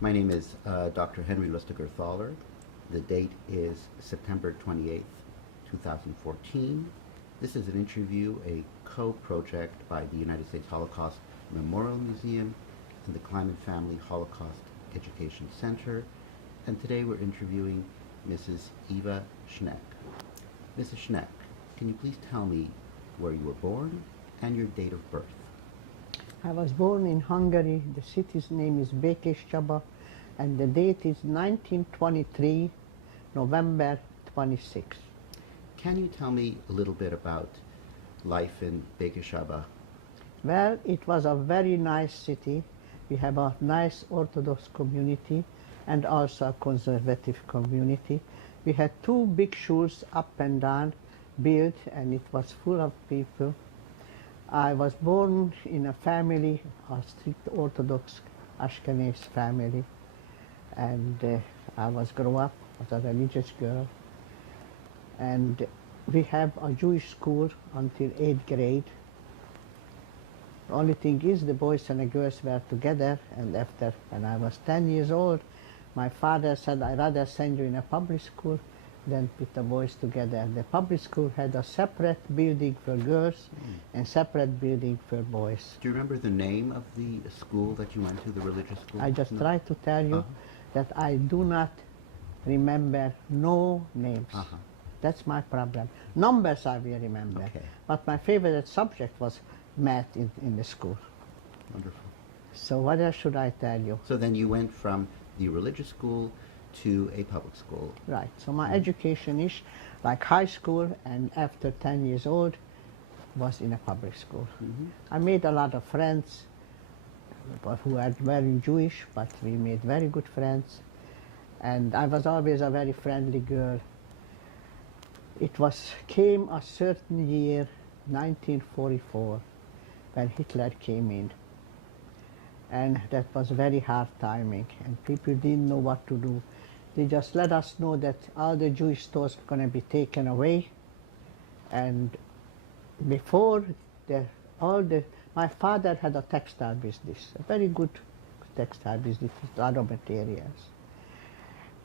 My name is Dr. Henry Lustiger Thaler. The date is September 28th, 2014. This is an interview, a co-project by the United States Holocaust Memorial Museum and the Kleiman Family Holocaust Education Center. And today we're interviewing Mrs. Ava Schneck. Mrs. Schneck, can you please tell me where you were born and your date of birth? I was born in Hungary. The city's name is Békéscsaba, and the date is 1923, November 26. Can you tell me a little bit about life in Békéscsaba? Well, it was a very nice city. We have a nice Orthodox community and also a conservative community. We had two big schools up and down built, and it was full of people. I was born in a family, a strict Orthodox Ashkenazi family, and I was grow up as a religious girl. And we have a Jewish school until 8th grade. The only thing is the boys and the girls were together, and after, when I was 10 years old, my father said, I'd rather send you in a public school than put the boys together. The public school had a separate building for girls and separate building for boys. Do you remember the name of the school that you went to, the religious school? I just tried to tell you that I do not remember no names. That's my problem. Numbers I will remember, but my favorite subject was math in the school. Wonderful. So what else should I tell you? So then you went from the religious school to a public school. Right. So my education is like high school, and after 10 years old was in a public school. I made a lot of friends who are very Jewish, but we made very good friends. And I was always a very friendly girl. It came a certain year, 1944, when Hitler came in. And that was very hard timing, and people didn't know what to do. They just let us know that all the Jewish stores were going to be taken away. And before my father had a textile business, a very good textile business with other materials.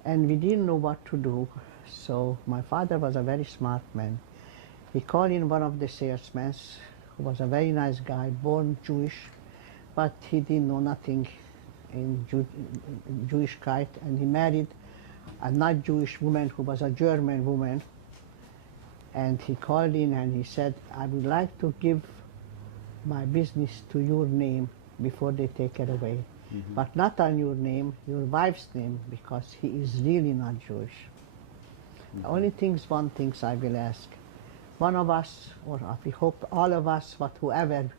And we didn't know what to do, so my father was a very smart man. He called in one of the salesmen, who was a very nice guy, born Jewish, but he didn't know nothing in Jewishkeit, and he married a not Jewish woman who was a German woman. And he called in and he said, I would like to give my business to your name before they take it away. But not on your name, your wife's name, because he is really not Jewish. The only things, one thing I will ask, one of us, or we hope all of us, but whoever,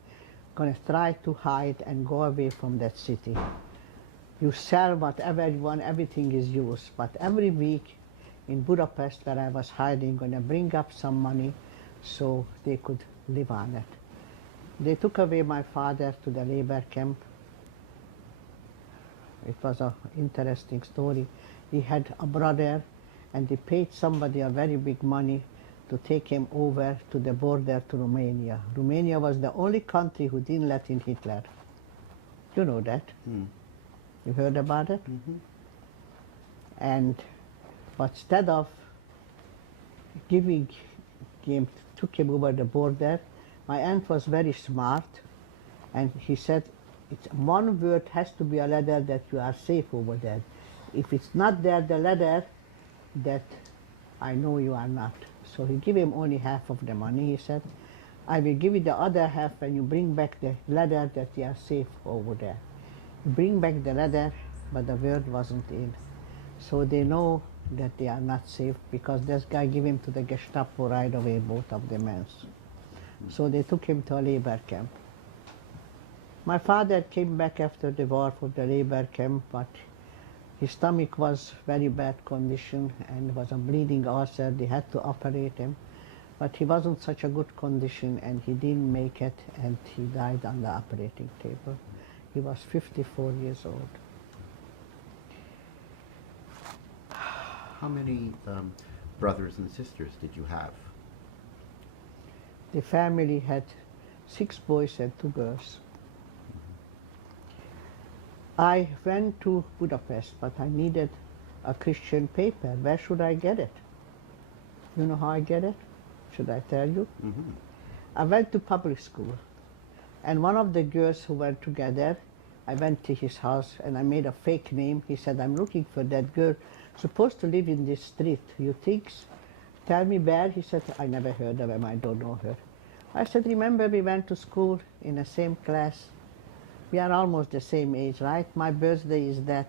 going to try to hide and go away from that city. You sell whatever you want, everything is yours. But every week in Budapest, where I was hiding, going to bring up some money so they could live on it. They took away my father to the labor camp. It was an interesting story. He had a brother, and they paid somebody a very big money to take him over to the border to Romania. Romania was the only country who didn't let in Hitler. You know that. You heard about it? But instead of took him over the border, my aunt was very smart, and he said, it's one word has to be a letter that you are safe over there. If it's not there, the letter, that I know you are not. So he gave him only half of the money. He said, I will give you the other half when you bring back the letter that you are safe over there. You bring back the letter, but the word wasn't in. So they know that they are not safe, because this guy gave him to the Gestapo right away, both of the men. So they took him to a labor camp. My father came back after the war from the labor camp, but his stomach was very bad condition and was a bleeding ulcer. They had to operate him, but he wasn't such a good condition, and he didn't make it, and he died on the operating table. He was 54 years old. How many brothers and sisters did you have? The family had 6 boys and 2 girls. I went to Budapest, but I needed a Christian paper. Where should I get it? You know how I get it? Should I tell you? Mm-hmm. I went to public school, and one of the girls who were together, I went to his house and I made a fake name. He said, I'm looking for that girl supposed to live in this street. You think? Tell me where? He said, I never heard of him, I don't know her. I said, remember we went to school in the same class. We are almost the same age, right? My birthday is that.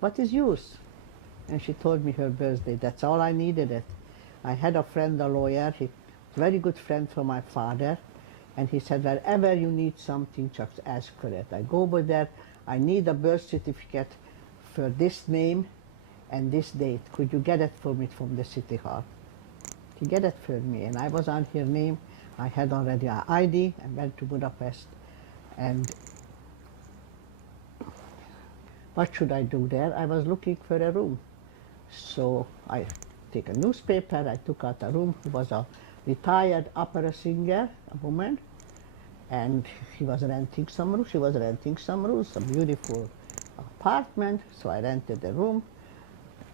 What is yours? And she told me her birthday. That's all I needed it. I had a friend, a lawyer, he very good friend for my father, and he said, wherever you need something, just ask for it. I go over there, I need a birth certificate for this name and this date. Could you get it for me from the city hall? He get it for me, and I was on her name. I had already an ID and went to Budapest. And what should I do there? I was looking for a room. So I take a newspaper, I took out a room. He was a retired opera singer, a woman, and he was renting some room. She was renting some rooms, a beautiful apartment. So I rented a room.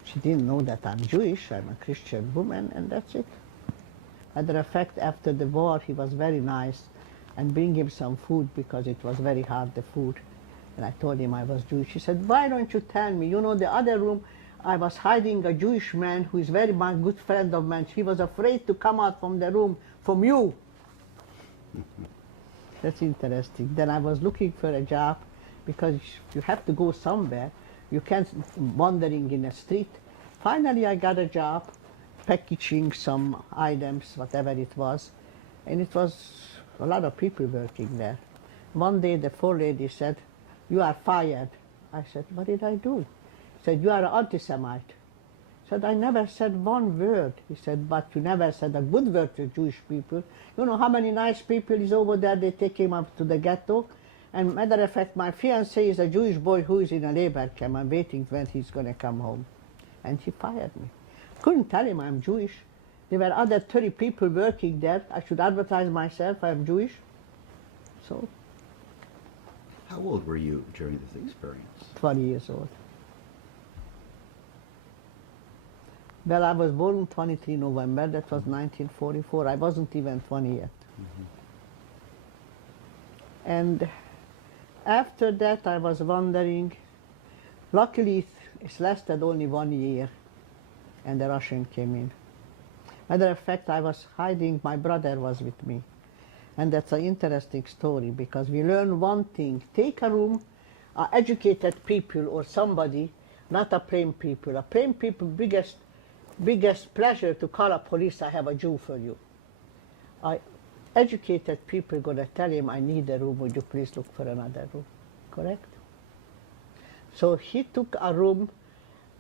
She didn't know that I'm Jewish, I'm a Christian woman, and that's it. Matter of fact, after the war, he was very nice, and bring him some food because it was very hard, the food. And I told him I was Jewish. He said, why don't you tell me? You know, the other room, I was hiding a Jewish man who is very much good friend of mine. He was afraid to come out from the room from you. That's interesting. Then I was looking for a job because you have to go somewhere. You can't wandering in the street. Finally, I got a job packaging some items, whatever it was, and it was a lot of people working there. One day, the forelady said, you are fired. I said, what did I do? He said, you are an antisemite. I said, I never said one word. He said, but you never said a good word to Jewish people. You know how many nice people is over there, they take him up to the ghetto. And matter of fact, my fiancé is a Jewish boy who is in a labor camp. I'm waiting when he's going to come home. And he fired me. Couldn't tell him I'm Jewish. There were other 30 people working there. I should advertise myself, I'm Jewish. So. How old were you during this experience? 20 years old. Well, I was born on 23 November, that was 1944. I wasn't even 20 yet. Mm-hmm. And after that, I was wondering. Luckily, it lasted only 1 year, and the Russian came in. Matter of fact, I was hiding, my brother was with me. And that's an interesting story, because we learn one thing. Take a room, educated people or somebody, not a plain people. A plain people, biggest pleasure to call a police, I have a Jew for you. Educated people gonna tell him, I need a room, would you please look for another room, correct? So he took a room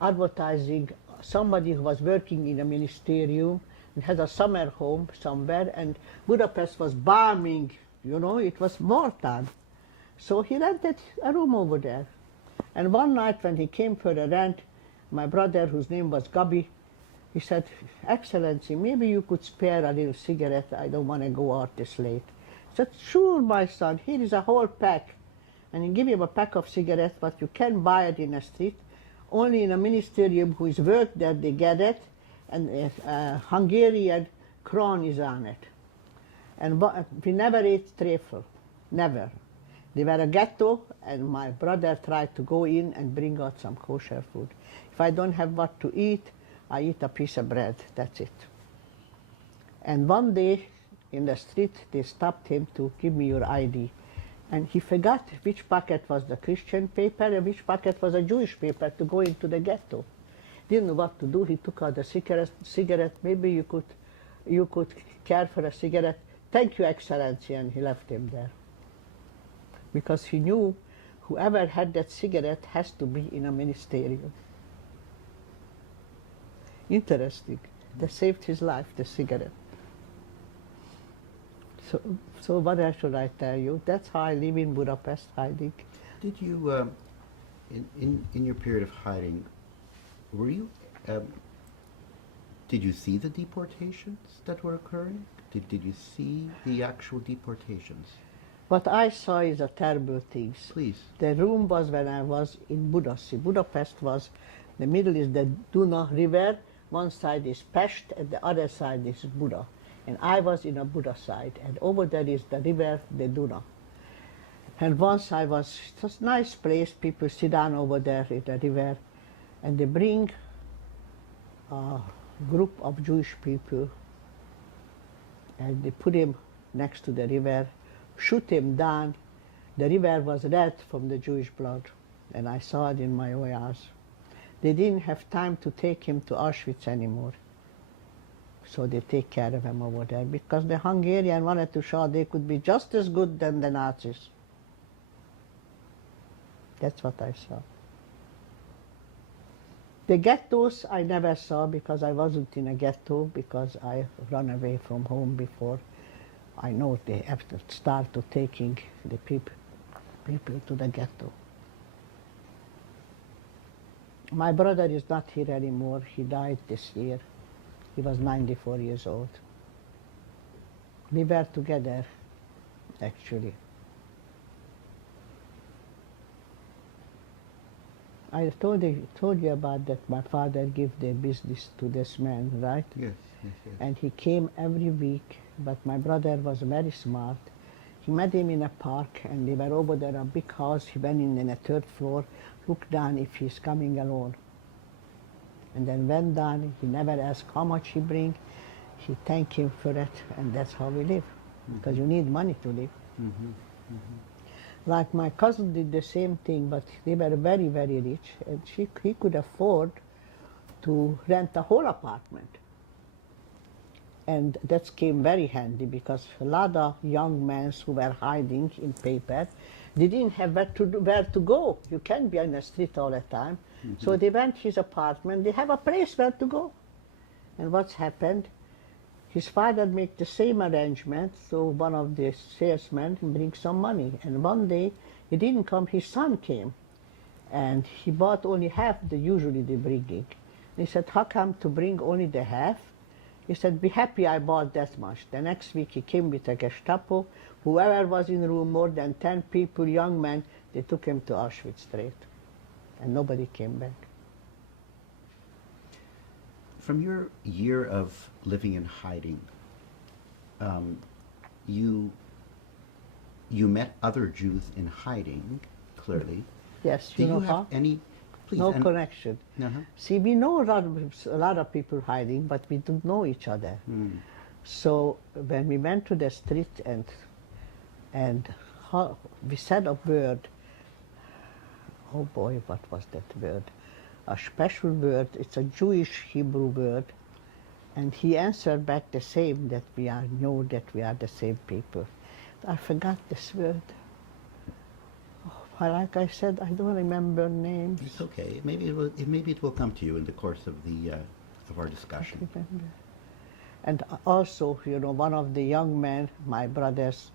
advertising somebody who was working in a ministerium and had a summer home somewhere, and Budapest was bombing, you know, it was wartime. So he rented a room over there. And one night when he came for the rent, my brother, whose name was Gabi, he said, Excellency, maybe you could spare a little cigarette, I don't want to go out this late. I said, sure, my son, here is a whole pack. And he gave him a pack of cigarettes, but you can't buy it in the street. Only in a ministerium who is worked there, they get it, and Hungarian crown is on it. And we never ate trifle, never. They were a ghetto, and my brother tried to go in and bring out some kosher food. If I don't have what to eat, I eat a piece of bread, that's it. And one day in the street, they stopped him to give me your ID. And he forgot which pocket was the Christian paper and which pocket was a Jewish paper to go into the ghetto. Didn't know what to do. He took out the cigarette. Maybe you could care for a cigarette. Thank you, Excellency, and he left him there. Because he knew whoever had that cigarette has to be in a ministerium. Interesting. That saved his life, the cigarette. So what else should I tell you? That's how I live in Budapest, hiding. Did you, in your period of hiding, were you, did you see the deportations that were occurring? Did you see the actual deportations? What I saw is a terrible things. Please. The room was when I was in Budapest. Budapest was, the middle is the Duna River, one side is Pest and the other side is Buda. And I was in a Buda side, and over there is the river, the Duna. And once I was, it was a nice place, people sit down over there in the river, and they bring a group of Jewish people, and they put him next to the river, shoot him down. The river was red from the Jewish blood, and I saw it in my voyage. They didn't have time to take him to Auschwitz anymore, so they take care of him over there, because the Hungarian wanted to show they could be just as good than the Nazis. That's what I saw. The ghettos I never saw because I wasn't in a ghetto, because I ran away from home before. I know they have to start to taking the people to the ghetto. My brother is not here anymore. He died this year. He was 94 years old. We were together, actually. I told you about that my father gave the business to this man, right? Yes, yes, yes. And he came every week, but my brother was very smart. He met him in a park, and they were over there, a big house. He went in the third floor, looked down if he's coming alone. And then went down. He never asked how much he bring. He thanked him for it, and that's how we live, because you need money to live. Like my cousin did the same thing, but they were very, very rich, and he could afford to rent a whole apartment. And that came very handy, because a lot of young men who were hiding in paper, they didn't have where to go. You can't be on the street all the time. So they went to his apartment. They have a place where to go. And what's happened? His father made the same arrangement, so one of the salesmen brings some money. And one day, he didn't come, his son came. And he bought only half the usually they bringing. He said, how come to bring only the half? He said, be happy I bought that much. The next week he came with a Gestapo. Whoever was in the room, more than 10 people, young men, they took him to Auschwitz straight. And nobody came back. From your year of living in hiding, you met other Jews in hiding, clearly. Yes, Do you know have how? any? Please. No connection. See, we know a lot of people hiding, but we don't know each other. So when we went to the street and we said a word, oh boy, what was that word? A special word, it's a Jewish Hebrew word, and he answered back the same, that we know that we are the same people. I forgot this word. Oh, like I said, I don't remember names. It's okay. Maybe it will come to you in the course of our discussion. I remember. And also, you know, one of the young men, my brother's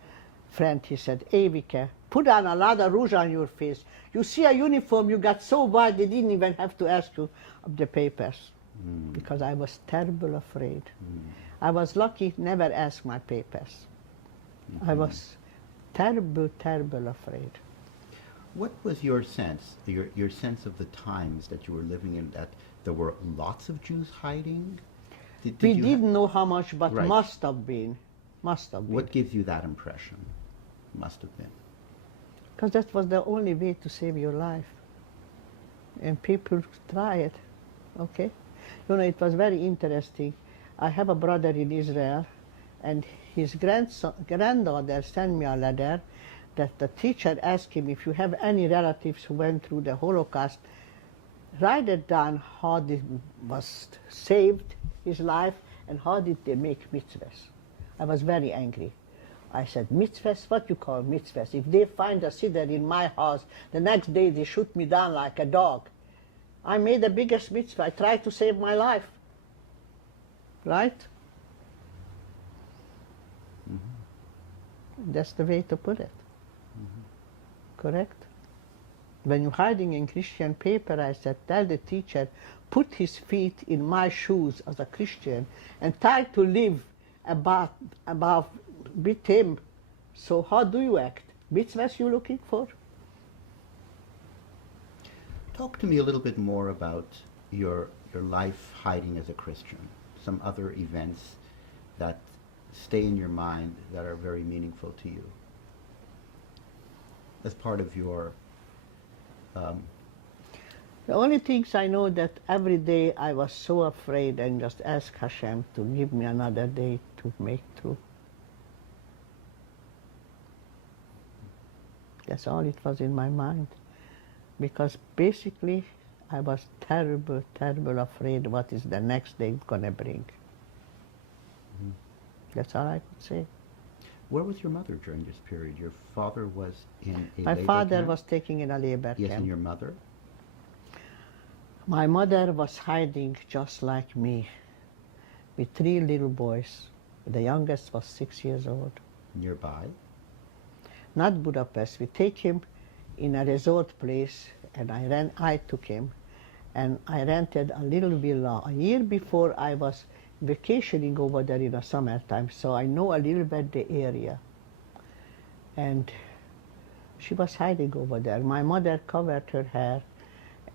friend, he said, Ava, put on a lot of rouge on your face. You see a uniform, you got so white, they didn't even have to ask you of the papers. Because I was terribly afraid. I was lucky, never asked my papers. I was terribly afraid. What was your sense, your sense of the times that you were living in, that there were lots of Jews hiding? We didn't know how much, but Right. must have been. Must have been. What gives you that impression? Must have been. Because that was the only way to save your life. And people try it, okay? You know, it was very interesting. I have a brother in Israel, and his granddaughter sent me a letter that the teacher asked him, if you have any relatives who went through the Holocaust, write it down how they was saved, his life, and how did they make mitzvahs. I was very angry. I said, mitzvahs? What you call mitzvahs? If they find a siddur in my house, the next day they shoot me down like a dog. I made the biggest mitzvah. I tried to save my life. Right? That's the way to put it. Correct? When you're hiding in Christian paper, I said, tell the teacher, put his feet in my shoes as a Christian and try to live above with him So how do you act? Mitzvahs you looking for? Talk to me a little bit more about your life hiding as a Christian, some other events that stay in your mind that are very meaningful to you as part of your The only things I know that every day I was so afraid and just asked Hashem to give me another day to make through. That's all it was in my mind. Because basically I was terrible, terrible afraid what is the next day gonna bring. Mhm. That's all I could say. Where was your mother during this period? Your father was in a My labor father camp? was taken in a labor Yes, camp. and your mother? My mother was hiding just like me, with 3 little boys. The youngest was 6 years old. Nearby? Not Budapest. We take him in a resort place, and I took him, and I rented a little villa. A year before I was vacationing over there in the summertime, so I know a little bit the area. And she was hiding over there. My mother covered her hair,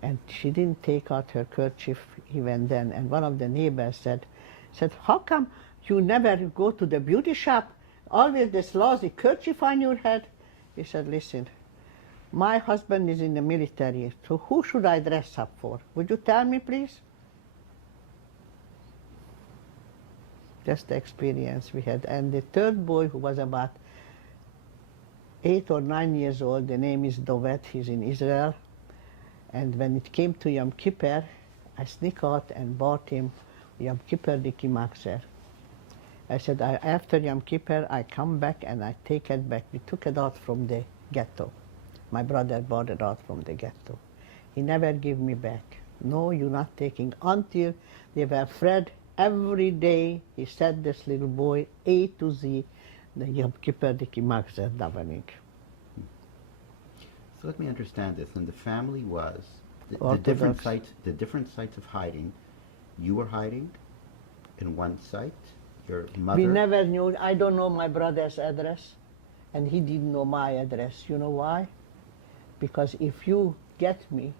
and she didn't take out her kerchief even then. And one of the neighbors said, how come you never go to the beauty shop? Always this lousy kerchief on your head. He said, listen, my husband is in the military, so who should I dress up for? Would you tell me, please? That's the experience we had. And the third boy, who was about 8 or 9 years old, the name is Dovet, he's in Israel. And when it came to Yom Kippur, I sneak out and bought him Yom Kippur Diki Maxer. I said, after Yom Kippur, I come back and I take it back. We took it out from the ghetto. My brother bought it out from the ghetto. He never gave me back. No, you're not taking. Until they were afraid every day, he said, this little boy, A to Z, the Yom Kippur Diki Maxer davening. So let me understand this. And the family was the Orthodox. different sites of hiding. You were hiding in one site. Your mother. We never knew. I don't know my brother's address, and he didn't know my address. You know why? Because if you get me,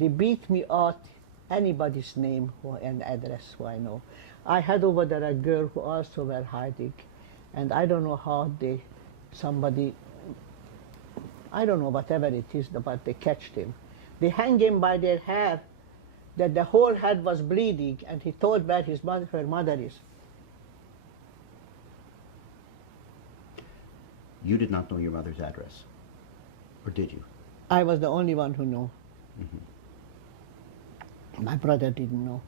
they beat me out anybody's name and address who I know. I had over there a girl who also were hiding, and I don't know how somebody, I don't know, whatever it is, but they catched him. They hang him by their hair, that the whole head was bleeding, and he told where her mother is. You did not know your mother's address, or did you? I was the only one who knew. Mm-hmm. My brother didn't know.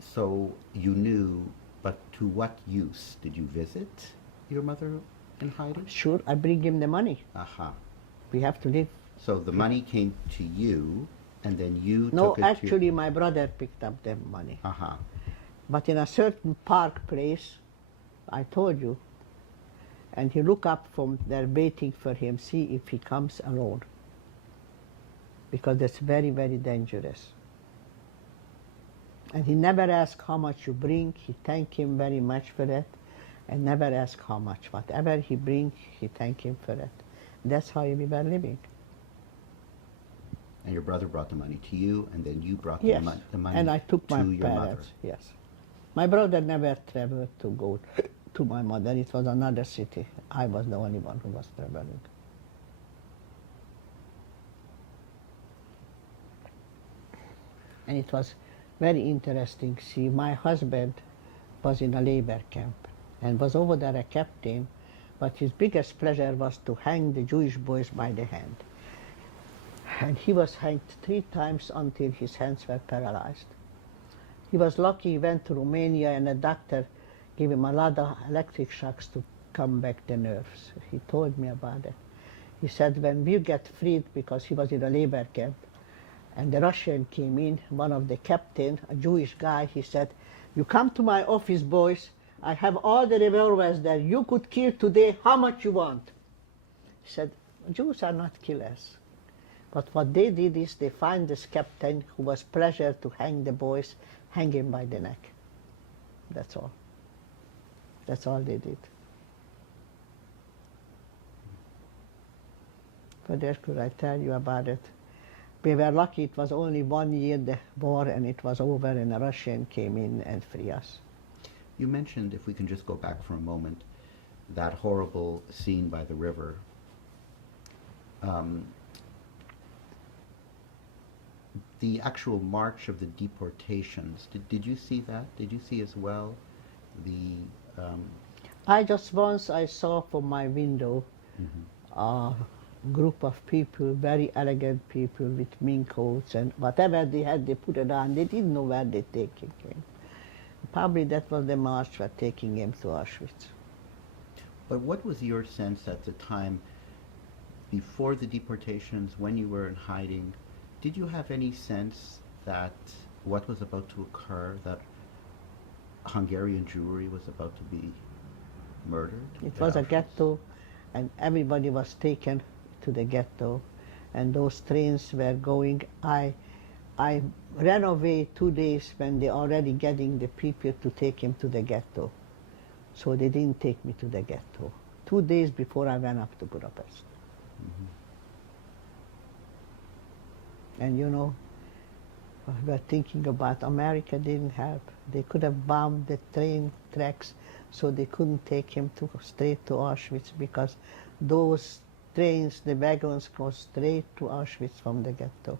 So you knew, but to what use? Did you visit your mother in hiding? Sure, I bring him the money. Aha. We have to live. So the money came to you, and then you No, took it actually my brother picked up the money. Aha. But in a certain park place, I told you, and he look up from there waiting for him, see if he comes alone. Because that's very, very dangerous. And he never asked how much you bring. He thank him very much for that, and never ask how much. Whatever he bring, he thank him for it. That's how we were living. And your brother brought the money to you, and then you brought Yes, the money and I took to my your mother. parents. Yes, my brother never traveled to go to my mother. It was another city. I was the only one who was traveling. And it was very interesting. See, my husband was in a labor camp and was over there a captain, but his biggest pleasure was to hang the Jewish boys by the hand. And he was hanged 3 times until his hands were paralyzed. He was lucky. He went to Romania, and a doctor gave him a lot of electric shocks to come back the nerves. He told me about it. He said, when we get freed, because he was in a labor camp, and the Russian came in, one of the captain, a Jewish guy, he said, you come to my office, boys. I have all the revolvers there. You could kill today how much you want. He said, Jews are not killers. But what they did is they find this captain who was pleasure to hang the boys, hang him by the neck. That's all. That's all they did. But there could I tell you about it. We were lucky it was only 1 year the war and it was over and a Russian came in and freed us. You mentioned, if we can just go back for a moment, that horrible scene by the river. The actual march of the deportations, did you see that? Did you see as well the... I just once I saw from my window a group of people, very elegant people with mink coats and whatever they had, they put it on. They didn't know where they're taking him. Probably that was the march for taking him to Auschwitz. But what was your sense at the time, before the deportations, when you were in hiding? Did you have any sense that what was about to occur, that Hungarian Jewry was about to be murdered? It was a ghetto, and everybody was taken to the ghetto, and those trains were going. I ran away 2 days when they already getting the people to take him to the ghetto. So they didn't take me to the ghetto. 2 days before I went up to Budapest. And you know, we were thinking about America didn't help. They could have bombed the train tracks so they couldn't take him straight to Auschwitz, because those trains, the wagons, go straight to Auschwitz from the ghetto.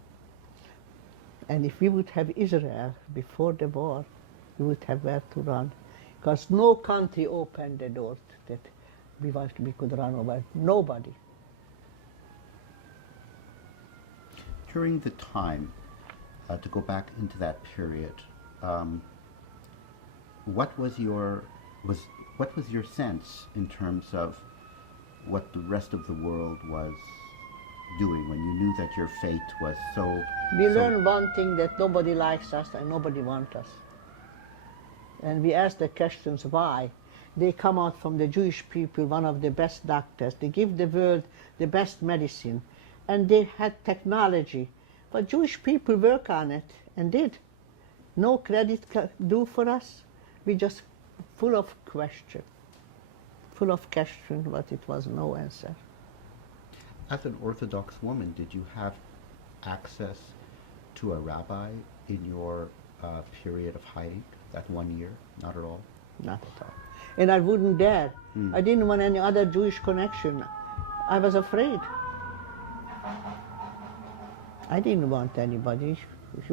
And if we would have Israel before the war, we would have where to run, because no country opened the door that we could run over. Nobody. During the time, to go back into that period, what was your sense in terms of what the rest of the world was doing when you knew that your fate was so... We learned one thing, that nobody likes us and nobody wants us. And we asked the questions why. They come out from the Jewish people, one of the best doctors. They give the world the best medicine. And they had technology. But Jewish people work on it and did. No credit due for us. We just full of question. Full of question, but it was no answer. As an Orthodox woman, did you have access to a rabbi in your period of hiding, that 1 year? Not at all? Not at all. And I wouldn't dare. I didn't want any other Jewish connection. I was afraid. I didn't want anybody.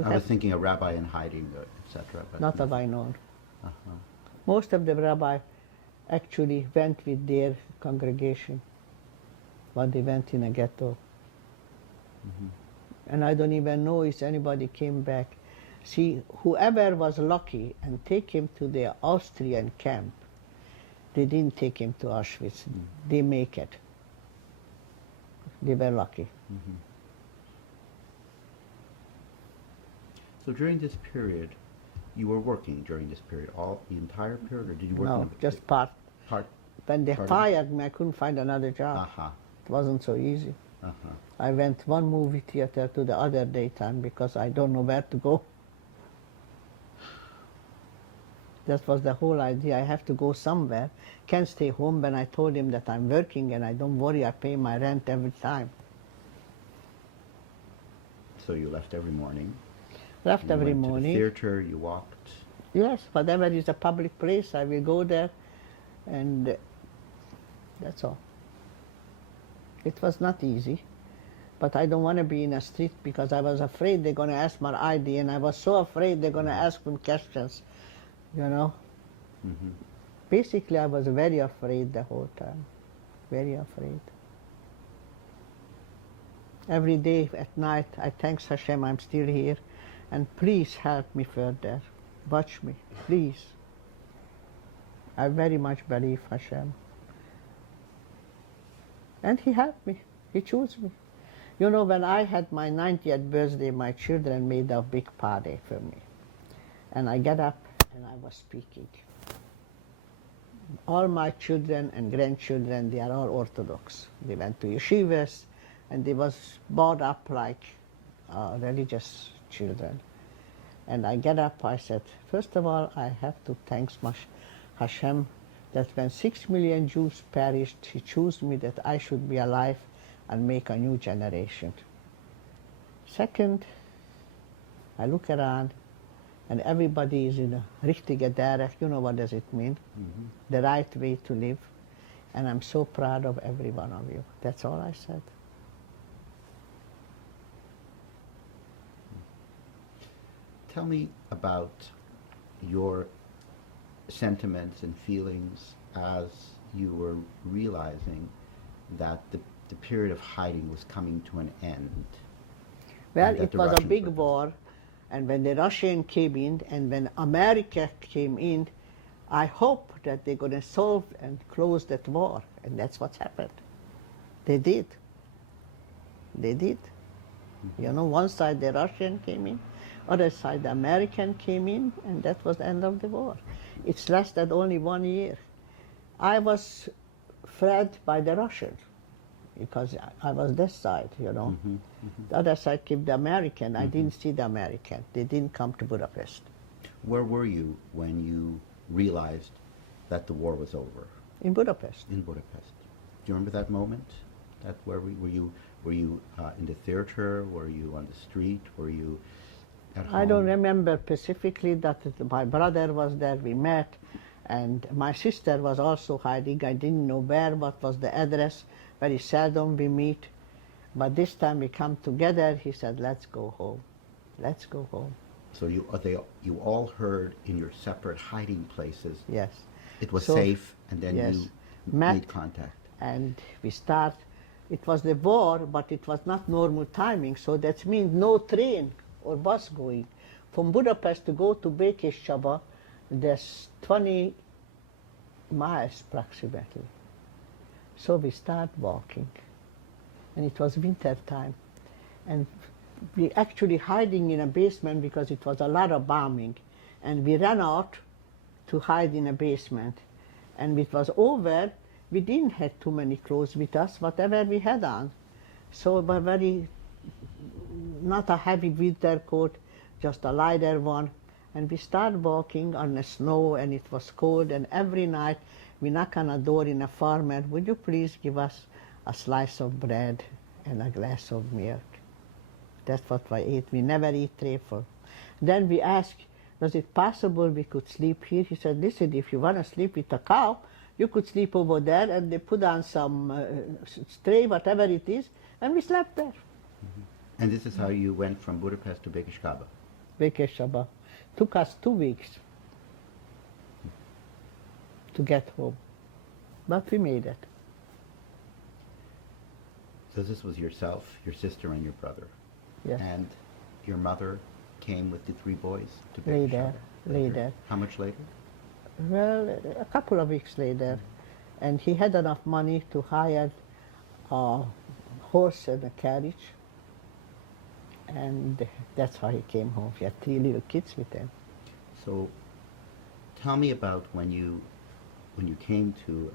I was thinking a rabbi in hiding, etc. Not that I know. Uh-huh. Most of the rabbis actually went with their congregation, but they went in a ghetto. And I don't even know if anybody came back. See, whoever was lucky and take him to the Austrian camp, they didn't take him to Auschwitz. They make it. They were lucky. So during this period, you were working during this period, the entire period, or did you work? No, just part. When they fired me, I couldn't find another job. It wasn't so easy. I went one movie theater to the other daytime because I don't know where to go. That was the whole idea. I have to go somewhere. Can't stay home. When I told him that I'm working and I don't worry, I pay my rent every time. So you left every morning? Left every morning. To the theater, you walked? Yes, whatever is a public place, I will go there, and that's all. It was not easy, but I don't want to be in a street because I was afraid they're going to ask my ID, and I was so afraid they're going to ask me questions, you know. Basically, I was very afraid the whole time, very afraid. Every day at night, I thank Hashem I'm still here, and please help me further. Watch me, please. I very much believe Hashem. And he helped me, he chose me. You know, when I had my 90th birthday, my children made a big party for me. And I got up and I was speaking. All my children and grandchildren, they are all Orthodox. They went to yeshivas, and they was brought up like religious children. And I get up, I said, first of all, I have to thank Hashem that when 6 million Jews perished, he chose me that I should be alive and make a new generation. Second, I look around and everybody is in a richtige derech, you know what does it mean? The right way to live. And I'm so proud of every one of you. That's all I said. Tell me about your sentiments and feelings as you were realizing that the period of hiding was coming to an end. Well, And that it the was a Russians big were war, and when the Russians came in, and when America came in, I hope that they're going to solve and close that war, and that's what happened. They did. They did. You know, one side the Russian came in, other side the American came in, and that was the end of the war. It's lasted only 1 year. I was fled by the Russians because I was this side, you know. The other side came the American. I didn't see the American. They didn't come to Budapest. Where were you when you realized that the war was over? In Budapest. In Budapest. Do you remember that moment? Were you in the theater? Were you on the street? Were you at home? I don't remember specifically that my brother was there, we met, and my sister was also hiding. I didn't know where, what was the address. Very seldom we meet. But this time we come together, he said, let's go home. Let's go home. So you all heard in your separate hiding places. Yes. It was So, safe, and then yes, you met, made contact. and we start. It was the war, but it was not normal timing, so that means no train or bus going. From Budapest to go to Békéscsaba, there's 20 miles approximately. So we start walking, and it was winter time, and we actually hiding in a basement because it was a lot of bombing, and we ran out to hide in a basement, and it was over. We didn't have too many clothes with us, whatever we had on. So not a heavy winter coat, just a lighter one. And we started walking on the snow, and it was cold, and every night we knock on a door in a farm, and would you please give us a slice of bread and a glass of milk? That's what we ate. We never eat trifle. Then we asked, was it possible we could sleep here? He said, listen, if you want to sleep with a cow, you could sleep over there, and they put on some tray, whatever it is, and we slept there. And this is how you went from Budapest to Békéscsaba. Békéscsaba. Took us 2 weeks to get home, but we made it. So this was yourself, your sister, and your brother. Yes. And your mother came with the 3 boys to Later, Békéscsaba. later. How much later? Well, a couple of weeks later, and he had enough money to hire a horse and a carriage, and that's how he came home. He had 3 little kids with him. So tell me about when you came to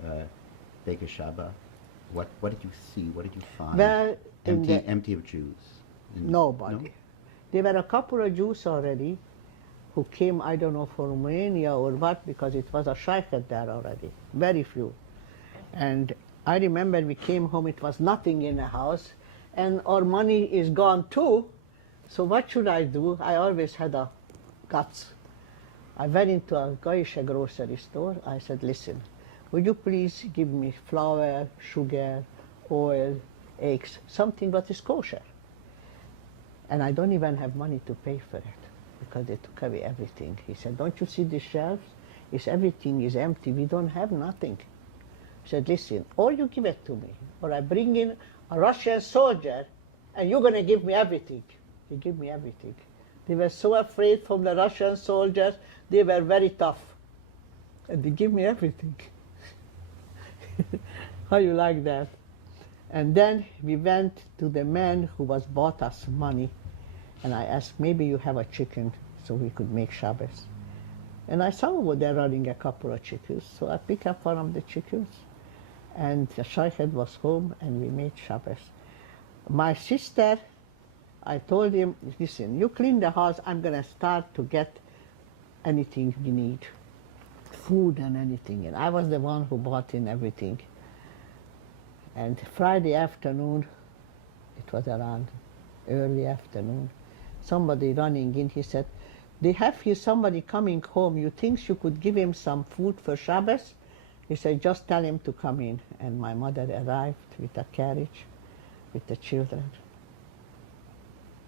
Békéscsaba. What did you see? What did you find? Well, empty of Jews. Nobody. No? There were a couple of Jews already who came, I don't know, from Romania or what, because it was a shaykhut there already, very few. And I remember we came home, it was nothing in the house, and our money is gone too, so what should I do? I always had a guts. I went into a Gaisha grocery store. I said, listen, would you please give me flour, sugar, oil, eggs, something that is kosher? And I don't even have money to pay for it, because they took away everything. He said, don't you see the shelves? He said, everything is empty, we don't have nothing. He said, listen, or you give it to me, or I bring in a Russian soldier, and you're going to give me everything. He gave me everything. They were so afraid from the Russian soldiers, they were very tough. And they gave me everything. How you like that? And then we went to the man who was bought us money, and I asked, maybe you have a chicken so we could make Shabbos. And I saw over there running a couple of chickens, so I picked up one of the chickens, and the shaykhut was home, and we made Shabbos. My sister, I told him, listen, you clean the house, I'm going to start to get anything you need, food and anything. And I was the one who bought in everything. And Friday afternoon, It was around early afternoon. Somebody running in, he said, they have here somebody coming home. You think you could give him some food for Shabbos? He said, just tell him to come in. And my mother arrived with a carriage with the children.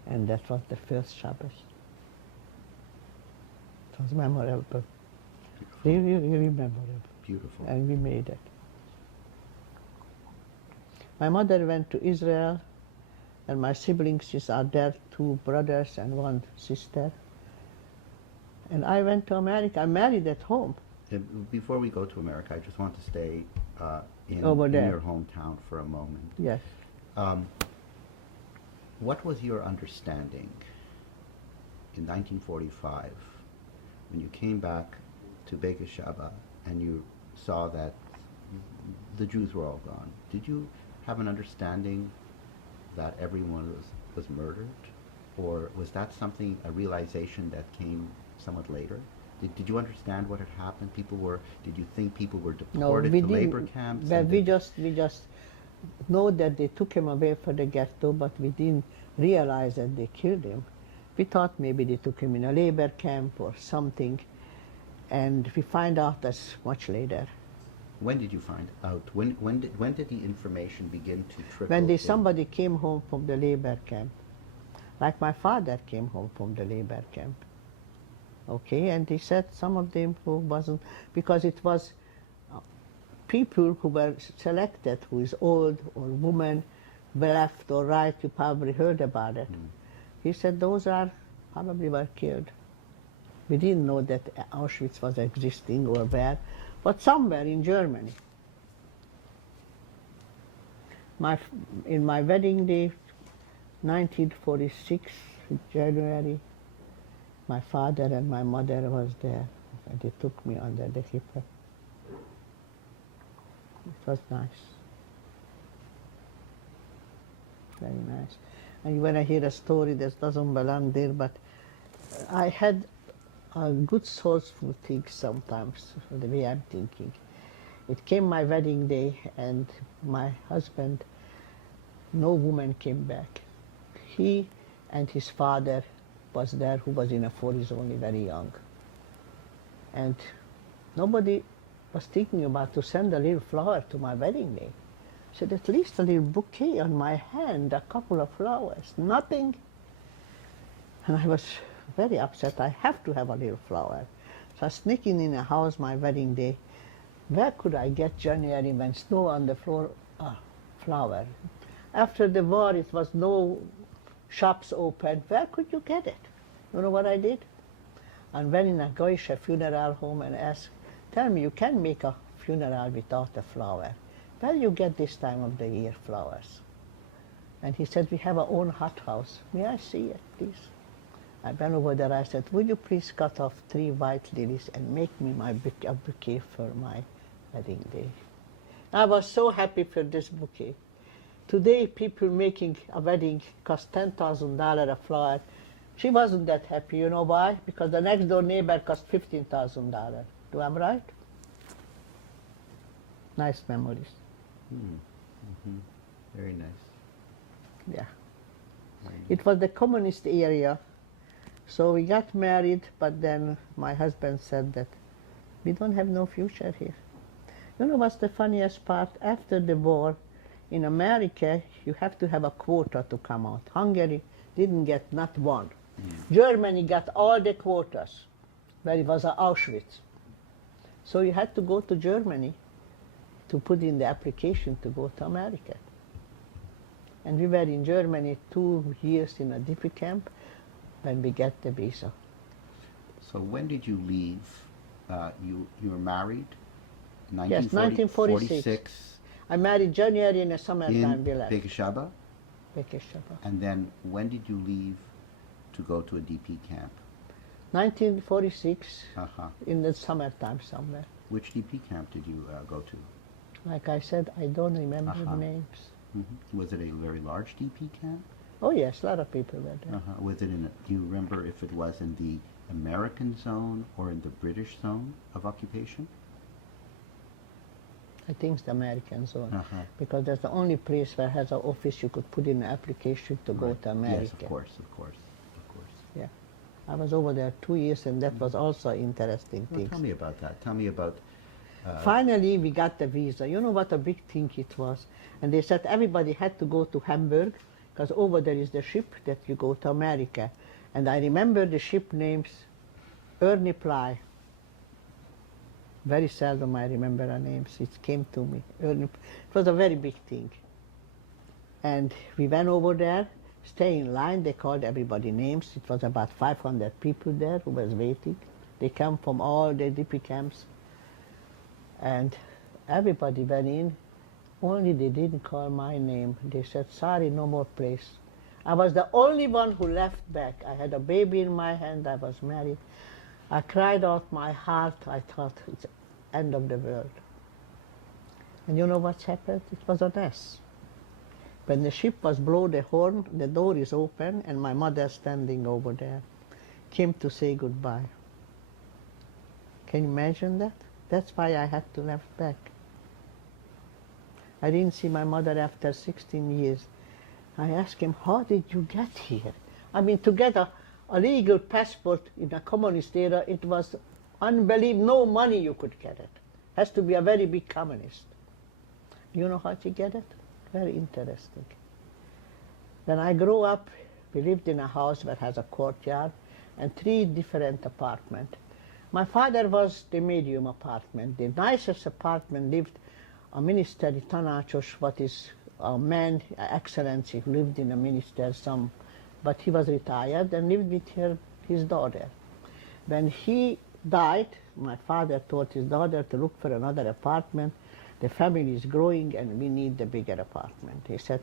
And that was the first Shabbos. It was memorable. Really, really memorable. Beautiful. And we made it. My mother went to Israel, and my siblings are there, 2 brothers and 1 sister. And I went to America. I married at home. Before we go to America, I just want to stay in your hometown for a moment. Yes. What was your understanding in 1945 when you came back to Békéscsaba and you saw that the Jews were all gone? Did you have an understanding that everyone was murdered? Or was that something, a realization that came somewhat later? Did you understand what had happened? Did you think people were deported to labor camps? But we just know that they took him away for the ghetto, but we didn't realize that they killed him. We thought maybe they took him in a labor camp or something, and we find out that much later. When did you find out? When did the information begin to trickle When in? somebody came home from the labor camp, like my father came home from the labor camp. Okay, and he said some of them who wasn't, because it was people who were selected, who is old or woman, left or right, you probably heard about it. He said those are probably were killed. We didn't know that Auschwitz was existing or where, but somewhere in Germany. In my wedding day, 1946, January, my father and my mother was there, and they took me under the hip. It was nice. Very nice. And when I hear a story that doesn't belong there, but I had a good sourceful things sometimes, the way I'm thinking. It came my wedding day, and my husband, no woman came back. He and his father was there, who was in a 40s, only very young. And nobody was thinking about to send a little flower to my wedding day. I said, at least a little bouquet on my hand, a couple of flowers, nothing. And I was very upset. I have to have a little flower. So I was sneaking in a house my wedding day. Where could I get January when snow on the floor? Flower. After the war, it was no shops open. Where could you get it? You know what I did? I went in a Goyish funeral home and asked, tell me, you can make a funeral without a flower. Where you get this time of the year flowers? And he said, we have our own hothouse. May I see it, please? I went over there. I said, would you please cut off 3 white lilies and make me a bouquet for my wedding day? I was so happy for this bouquet. Today, people making a wedding cost $10,000 a flower. She wasn't that happy. You know why? Because the next door neighbor cost $15,000. Do I right? Nice memories. Very nice. Yeah. Very nice. It was the communist area. So we got married, but then my husband said that we don't have no future here. You know what's the funniest part? After the war, in America, you have to have a quota to come out. Hungary didn't get not one. Germany got all the quotas, where it was Auschwitz. So you had to go to Germany to put in the application to go to America. And we were in Germany 2 years in a DP camp when we get the visa. So when did you leave? You were married? Yes, 1946. I married January in the summertime. In Békéscsaba? Békéscsaba. And then when did you leave to go to a DP camp? 1946, in the summertime somewhere. Which DP camp did you go to? Like I said, I don't remember the names. Was it a very large DP camp? Oh yes, a lot of people were there. Was it in? Do you remember if it was in the American zone or in the British zone of occupation? I think it's the American zone, Uh-huh. because that's the only place where has an office you could put in an application to go Right. to America. Yes, of course, of course, of course. Yeah, I was over there 2 years, and that was also interesting Well, thing. tell me about that. Tell me about. Finally, we got the visa. You know what a big thing it was? And they said everybody had to go to Hamburg, because over there is the ship that you go to America. And I remember the ship names, Ernie Ply. Very seldom I remember her names. It came to me. It was a very big thing. And we went over there, stay in line. They called everybody names. It was about 500 people there who was waiting. They come from all the DP camps. And everybody went in, only they didn't call my name. They said, sorry, no more place. I was the only one who left back. I had a baby in my hand, I was married. I cried out my heart. I thought, it's the end of the world. And you know what's happened? It was a mess. When the ship was blow the horn, the door is open, and my mother standing over there came to say goodbye. Can you imagine that? That's why I had to left back. I didn't see my mother after 16 years. I asked him, how did you get here? I mean, to get a legal passport in a communist era, it was unbelievable. No money you could get it. Has to be a very big communist. You know how to get it? Very interesting. When I grew up, we lived in a house that has a courtyard and 3 different apartments. My father was the medium apartment. The nicest apartment lived a miniszteri tanácsos, what is a man, excellency, who lived in a minister, but he was retired and lived with his daughter. When he died, my father told his daughter to look for another apartment. The family is growing and we need the bigger apartment. He said,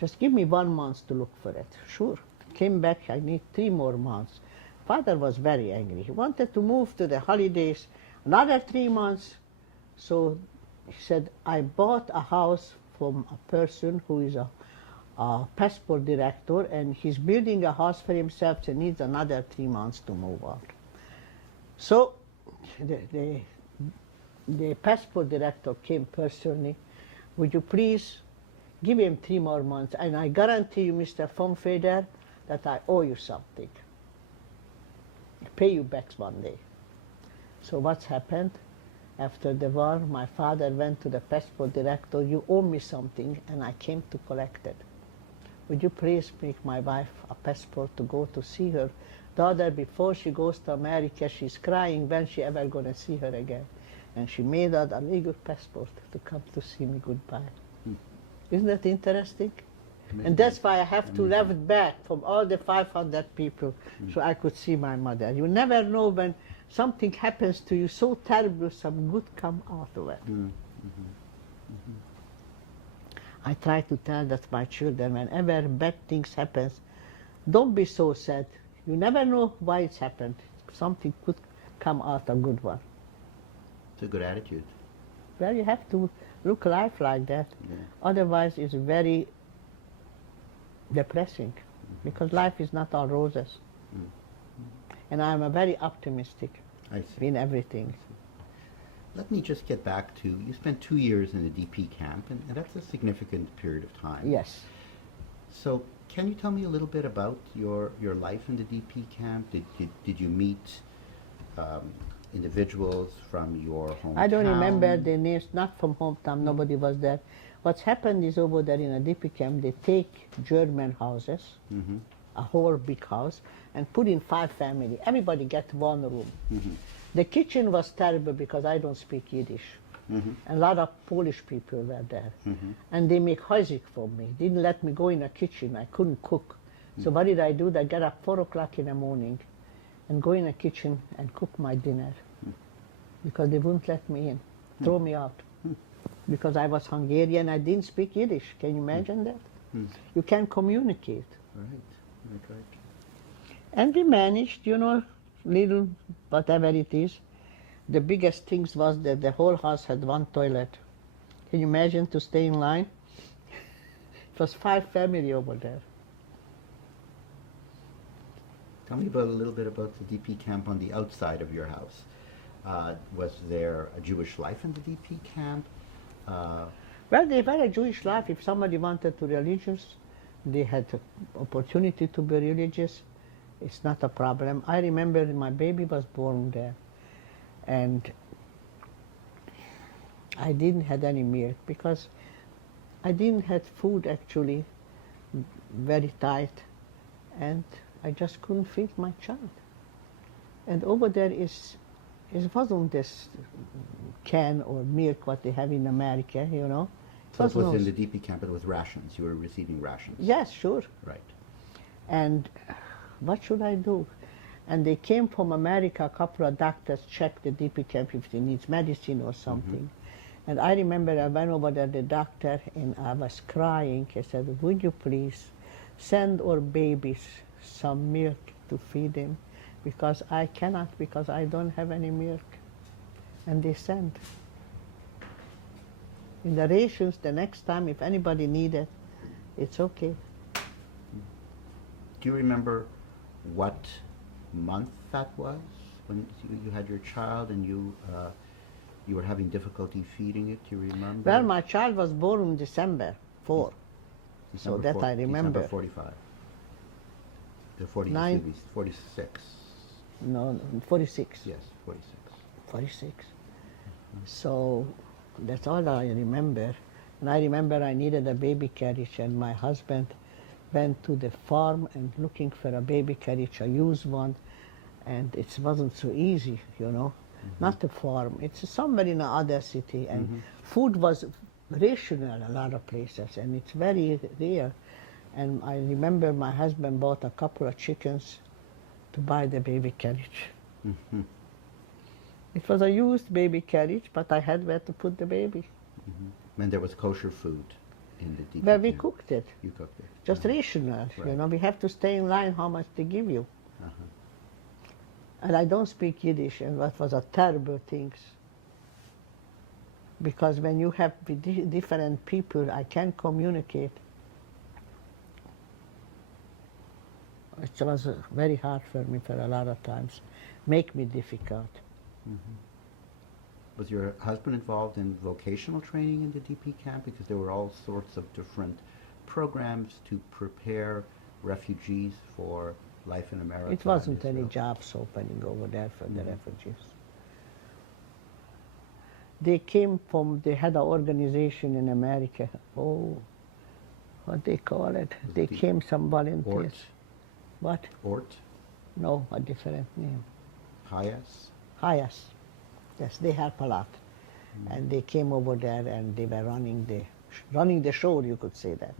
just give me 1 month to look for it. Sure. Came back, I need 3 more months. Father was very angry. He wanted to move to the holidays, another 3 months. So he said, I bought a house from a person who is a passport director, and he's building a house for himself and needs another 3 months to move out. So the passport director came personally. Would you please give him 3 more months, and I guarantee you, Mr. von Feder, that I owe you something. I'll pay you back one day. So what's happened? After the war, my father went to the passport director, you owe me something, and I came to collect it. Would you please make my wife a passport to go to see her daughter before she goes to America? She's crying, when she ever gonna see her again? And she made out a legal passport to come to see me goodbye. Isn't that interesting? Amazing. And that's why I have to left back from all the 500 people so I could see my mother. You never know when something happens to you so terrible, some good come out of it. I try to tell that my children, whenever bad things happen, don't be so sad. You never know why it's happened. Something could come out a good one. It's a good attitude. Well, you have to look life like that. Yeah. Otherwise, it's very depressing, because life is not all roses. And I'm a very optimistic I see. in everything. Let me just get back to, you spent 2 years in a DP camp, and that's a significant period of time. Yes. So can you tell me a little bit about your life in the DP camp? Did you meet individuals from your hometown? I don't remember the names, not from hometown, nobody was there. What's happened is over there in a DP camp, they take German houses, a whole big house, and put in 5 families. Everybody get 1 room. The kitchen was terrible because I don't speak Yiddish. A lot of Polish people were there. And they make hazik for me. Didn't let me go in the kitchen. I couldn't cook. So what did I do? I get up 4 o'clock in the morning and go in the kitchen and cook my dinner. Because they wouldn't let me in. Throw me out. Because I was Hungarian, I didn't speak Yiddish. Can you imagine that? You can't communicate. Right. And we managed, you know, little, whatever it is. The biggest things was that the whole house had 1 toilet. Can you imagine to stay in line? It was 5 family over there. Tell me a little bit about the DP camp on the outside of your house. Was there a Jewish life in the DP camp? Well, they were a Jewish life. If somebody wanted to be religious, they had the opportunity to be religious. It's not a problem. I remember my baby was born there, and I didn't have any milk because I didn't have food actually very tight, and I just couldn't feed my child. And over there it wasn't this can or milk what they have in America, you know. So it was in the DP camp, it was rations. You were receiving rations. Yes, sure. Right. And what should I do? And they came from America, a couple of doctors checked the DP camp if they needs medicine or something. And I remember I went over to the doctor and I was crying. I said, would you please send our babies some milk to feed them? Because I cannot, because I don't have any milk. And they sent. In the rations, the next time, if anybody needed, it's okay. Do you remember what month that was when you had your child and you were having diffiexculty feeding it? Do you remember? Well, my child was born in December 4. So that I remember. December 45. The 40, Nine- excuse me, 46. No, 46. Yes, 46. 46. So that's all I remember. And I remember I needed a baby carriage, and my husband went to the farm and looking for a baby carriage, a used one, and it wasn't so easy, you know. Not a farm, it's somewhere in another city, and food was rational a lot of places, and it's very rare. And I remember my husband bought a couple of chickens to buy the baby carriage. It was a used baby carriage, but I had where to put the baby. And there was kosher food in the DP Well, we camp. cooked it, You cooked it. just rational, you Right. know. We have to stay in line how much they give you. And I don't speak Yiddish, and that was a terrible thing. Because when you have with different people, I can't communicate. It was very hard for me for a lot of times, make me difficult. Was your husband involved in vocational training in the DP camp? Because there were all sorts of different programs to prepare refugees for life in America. It wasn't and any Israel. jobs opening over there for the refugees. They came from, they had an organization in America, what they call it? Was They it the came some volunteers. Ort? What? Ort? No, a different name. HIAS? HIAS. Yes, they help a lot. And they came over there and they were running the show, you could say that.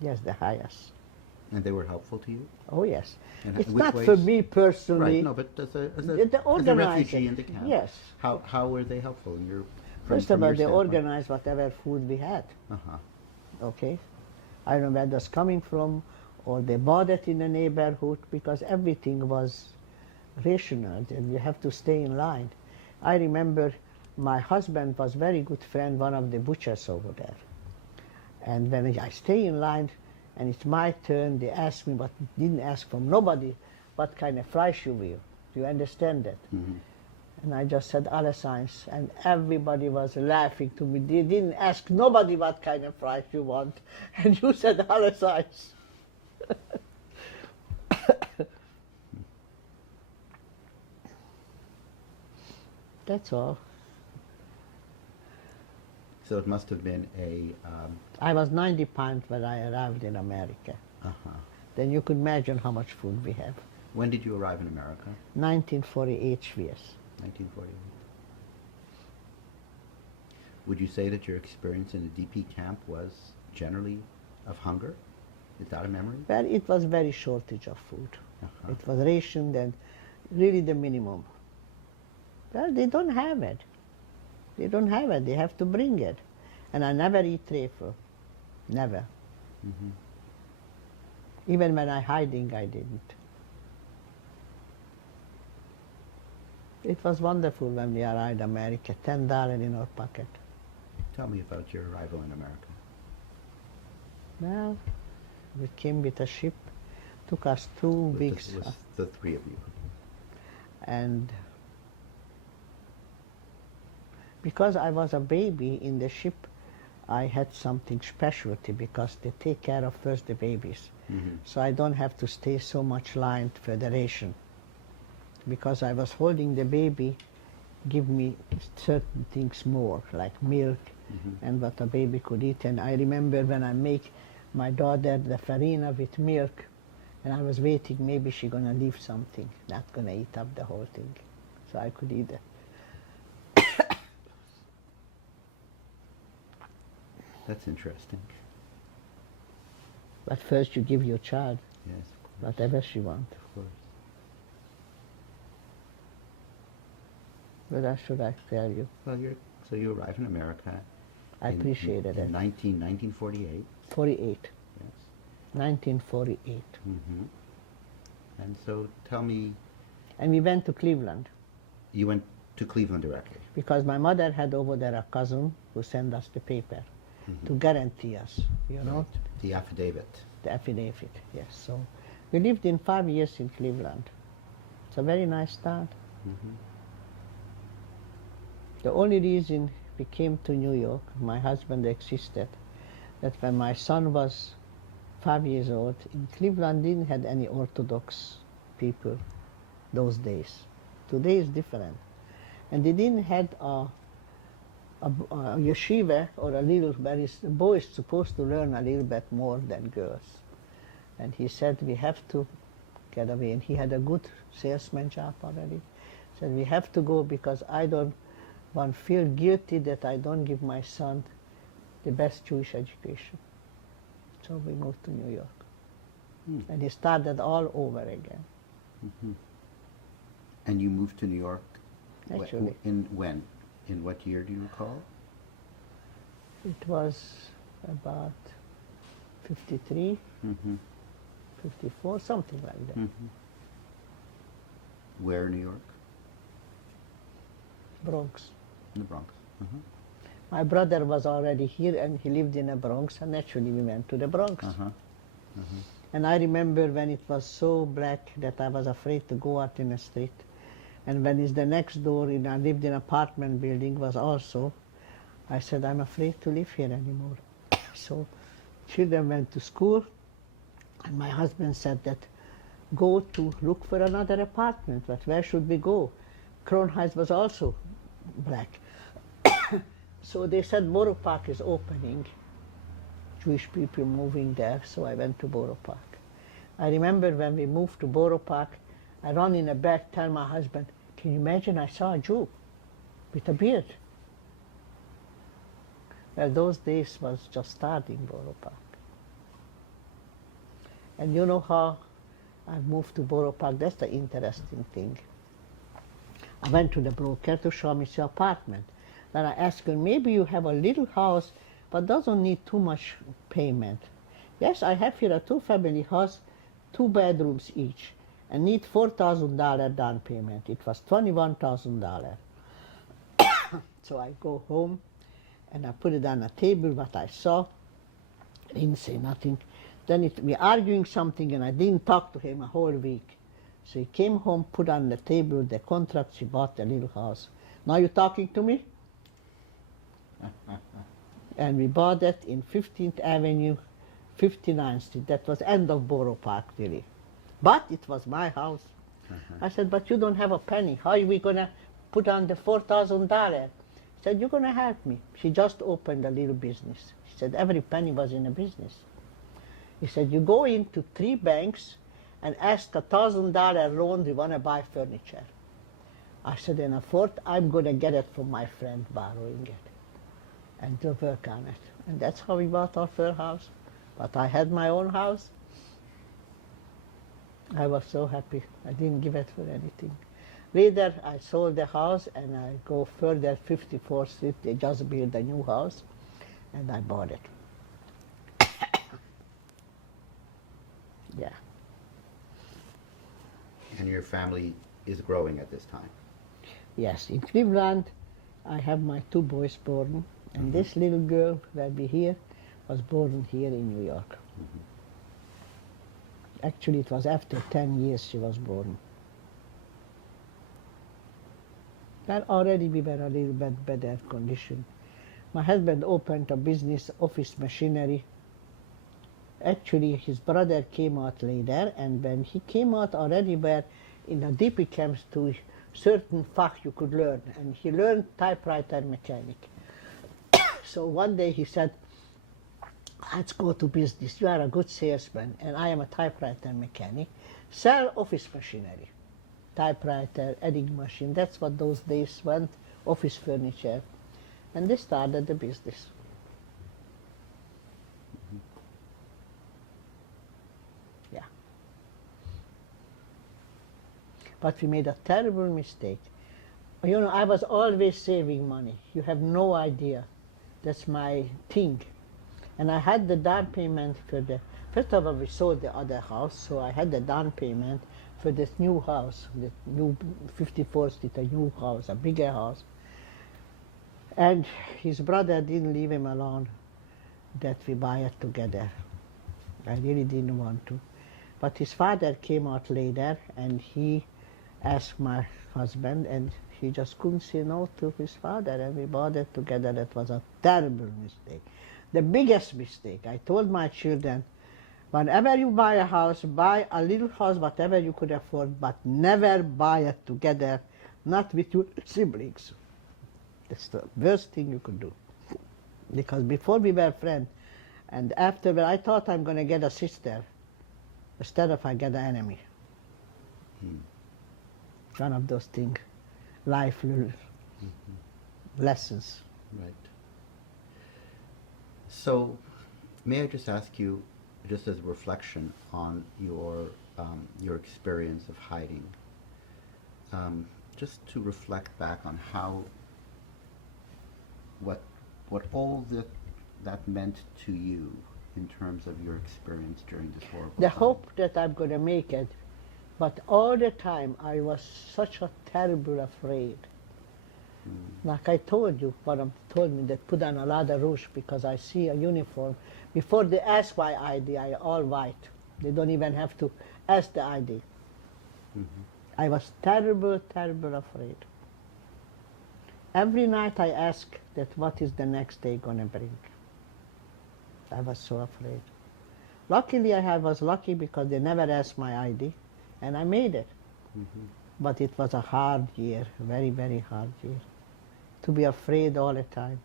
Yes, the HIAS. And they were helpful to you? Oh, yes. And It's in which not for ways? me personally. Right, no, but as a The organizer. refugee in the camp, Yes. how were they helpful in your? First from of all, your they standpoint? organized whatever food we had. Okay? I don't know where that's coming from, or they bought it in the neighborhood, because everything was rational, and you have to stay in line. I remember my husband was very good friend, one of the butchers over there. And when I stay in line, and it's my turn, they ask me, but didn't ask from nobody, what kind of fries you will. Do you understand that? And I just said alle signs, and everybody was laughing to me. They didn't ask nobody what kind of fries you want, and you said alle signs. That's all. So it must have been a. I was 90 pounds when I arrived in America. Then you could imagine how much food we have. When did you arrive in America? 1948 years. 1948. Would you say that your experience in the DP camp was generally of hunger? Is that a memory? Well, it was very shortage of food. It was rationed and really the minimum. Well, they don't have it. They don't have it. They have to bring it. And I never eat treifel. Never. Even when I hiding, I didn't. It was wonderful when we arrived in America, $10 in our pocket. Tell me about your arrival in America. Well, we came with a ship, took us 2 With weeks, with the three of you. and Because I was a baby in the ship, I had something specialty because they take care of first the babies. So I don't have to stay so much line for the ration. Because I was holding the baby, give me certain things more, like milk and what a baby could eat. And I remember when I make my daughter the farina with milk, and I was waiting, maybe she's gonna leave something, not gonna eat up the whole thing. So I could eat it. That's interesting. But first you give your child Yes, of course. whatever she wants. Of course. What else should I tell you? Well, so you arrived in America. I appreciated it. In 1948. 48. Yes. 1948. And so tell me, And we went to Cleveland you went to Cleveland directly. because my mother had over there a cousin who sent us the paper to guarantee us, you know, Right. The affidavit. the affidavit. Yes. So we lived in 5 years in Cleveland. It's a very nice town. The only reason we came to New York, my husband existed, that when my son was 5 years old, in Cleveland didn't have any Orthodox people those days. Today is different. And they didn't have a yeshiva or a little, where boys supposed to learn a little bit more than girls. And he said, we have to get away. And he had a good salesman job already. Said, we have to go because I don't want to feel guilty that I don't give my son the best Jewish education. So we moved to New York. And he started all over again. And you moved to New York Actually. in when? In what year do you recall? It was about 53, 54, something like that. Where in New York? Bronx. In the Bronx. My brother was already here and he lived in the Bronx, and naturally we went to the Bronx. And I remember when it was so black that I was afraid to go out in the street. And when it's the next door, I lived in an apartment building, was also, I said, I'm afraid to live here anymore. So children went to school, and my husband said that go to look for another apartment, but where should we go? Crown Heights was also black. So they said Borough Park is opening, Jewish people moving there, so I went to Borough Park. I remember when we moved to Borough Park, I ran in the back, tell my husband, can you imagine I saw a Jew with a beard? Well, those days was just starting Borough Park. And you know how I moved to Borough Park? That's the interesting thing. I went to the broker to show me the apartment. Then I asked her, maybe you have a little house, but doesn't need too much payment. Yes, I have here a two-family house, 2 bedrooms each, and need $4,000 down payment. It was $21,000. So I go home, and I put it on a table, what I saw. I didn't say nothing. Then we arguing something, and I didn't talk to him a whole week. So he came home, put on the table the contract, she bought a little house. Now you talking to me? And we bought it in 15th Avenue, 59th Street. That was end of Borough Park, really. But it was my house. I said, but you don't have a penny. How are we going to put on the $4,000? She said, you're going to help me. She just opened a little business. She said, every penny was in a business. He said, you go into 3 banks and ask a $1,000 loan, we want to buy furniture. I said, in a fourth, I'm going to get it from my friend borrowing it and to work on it. And that's how we bought our first house. But I had my own house. I was so happy. I didn't give it for anything. Later, I sold the house and I go further, 54th Street. They just built a new house and I bought it. Yeah. And your family is growing at this time. Yes, in Cleveland, I have my 2 boys born, and this little girl that we here was born here in New York. Actually, it was after 10 years she was born. Then already we were a little bit better condition. My husband opened a business, office machinery. Actually, his brother came out later, and when he came out already were in a deep camps to certain fach you could learn, and he learned typewriter mechanic. So one day he said, let's go to business. You are a good salesman, and I am a typewriter mechanic. Sell office machinery, typewriter, adding machine. That's what those days went, office furniture. And they started the business. Yeah. But we made a terrible mistake. You know, I was always saving money. You have no idea. That's my thing. And I had the down payment for the, first of all we sold the other house, so I had the down payment for this new house, the new 54th Street, a new house, a bigger house. And his brother didn't leave him alone, that we buy it together. I really didn't want to. But his father came out later and he asked my husband, and he just couldn't say no to his father, and we bought it together. That was a terrible mistake. The biggest mistake. I told my children, whenever you buy a house, buy a little house, whatever you could afford, but never buy it together, not with your siblings. That's the worst thing you could do. Because before we were friends, and after I thought I'm going to get a sister, instead of I get an enemy. One of those things, life lessons. Right. So, may I just ask you, just as a reflection on your experience of hiding, just to reflect back on how, what all that meant to you in terms of your experience during this horrible The time. hope that I'm going to make it, but all the time I was such a terrible afraid. Like I told you, one of them told me that put on a lot of rouge because I see a uniform. Before they ask my ID, I all white. They don't even have to ask the ID. I was terrible, terrible afraid. Every night I ask that what is the next day going to bring. I was so afraid. Luckily I was lucky because they never asked my ID, and I made it. But it was a hard year, very, very hard year. To be afraid all the time.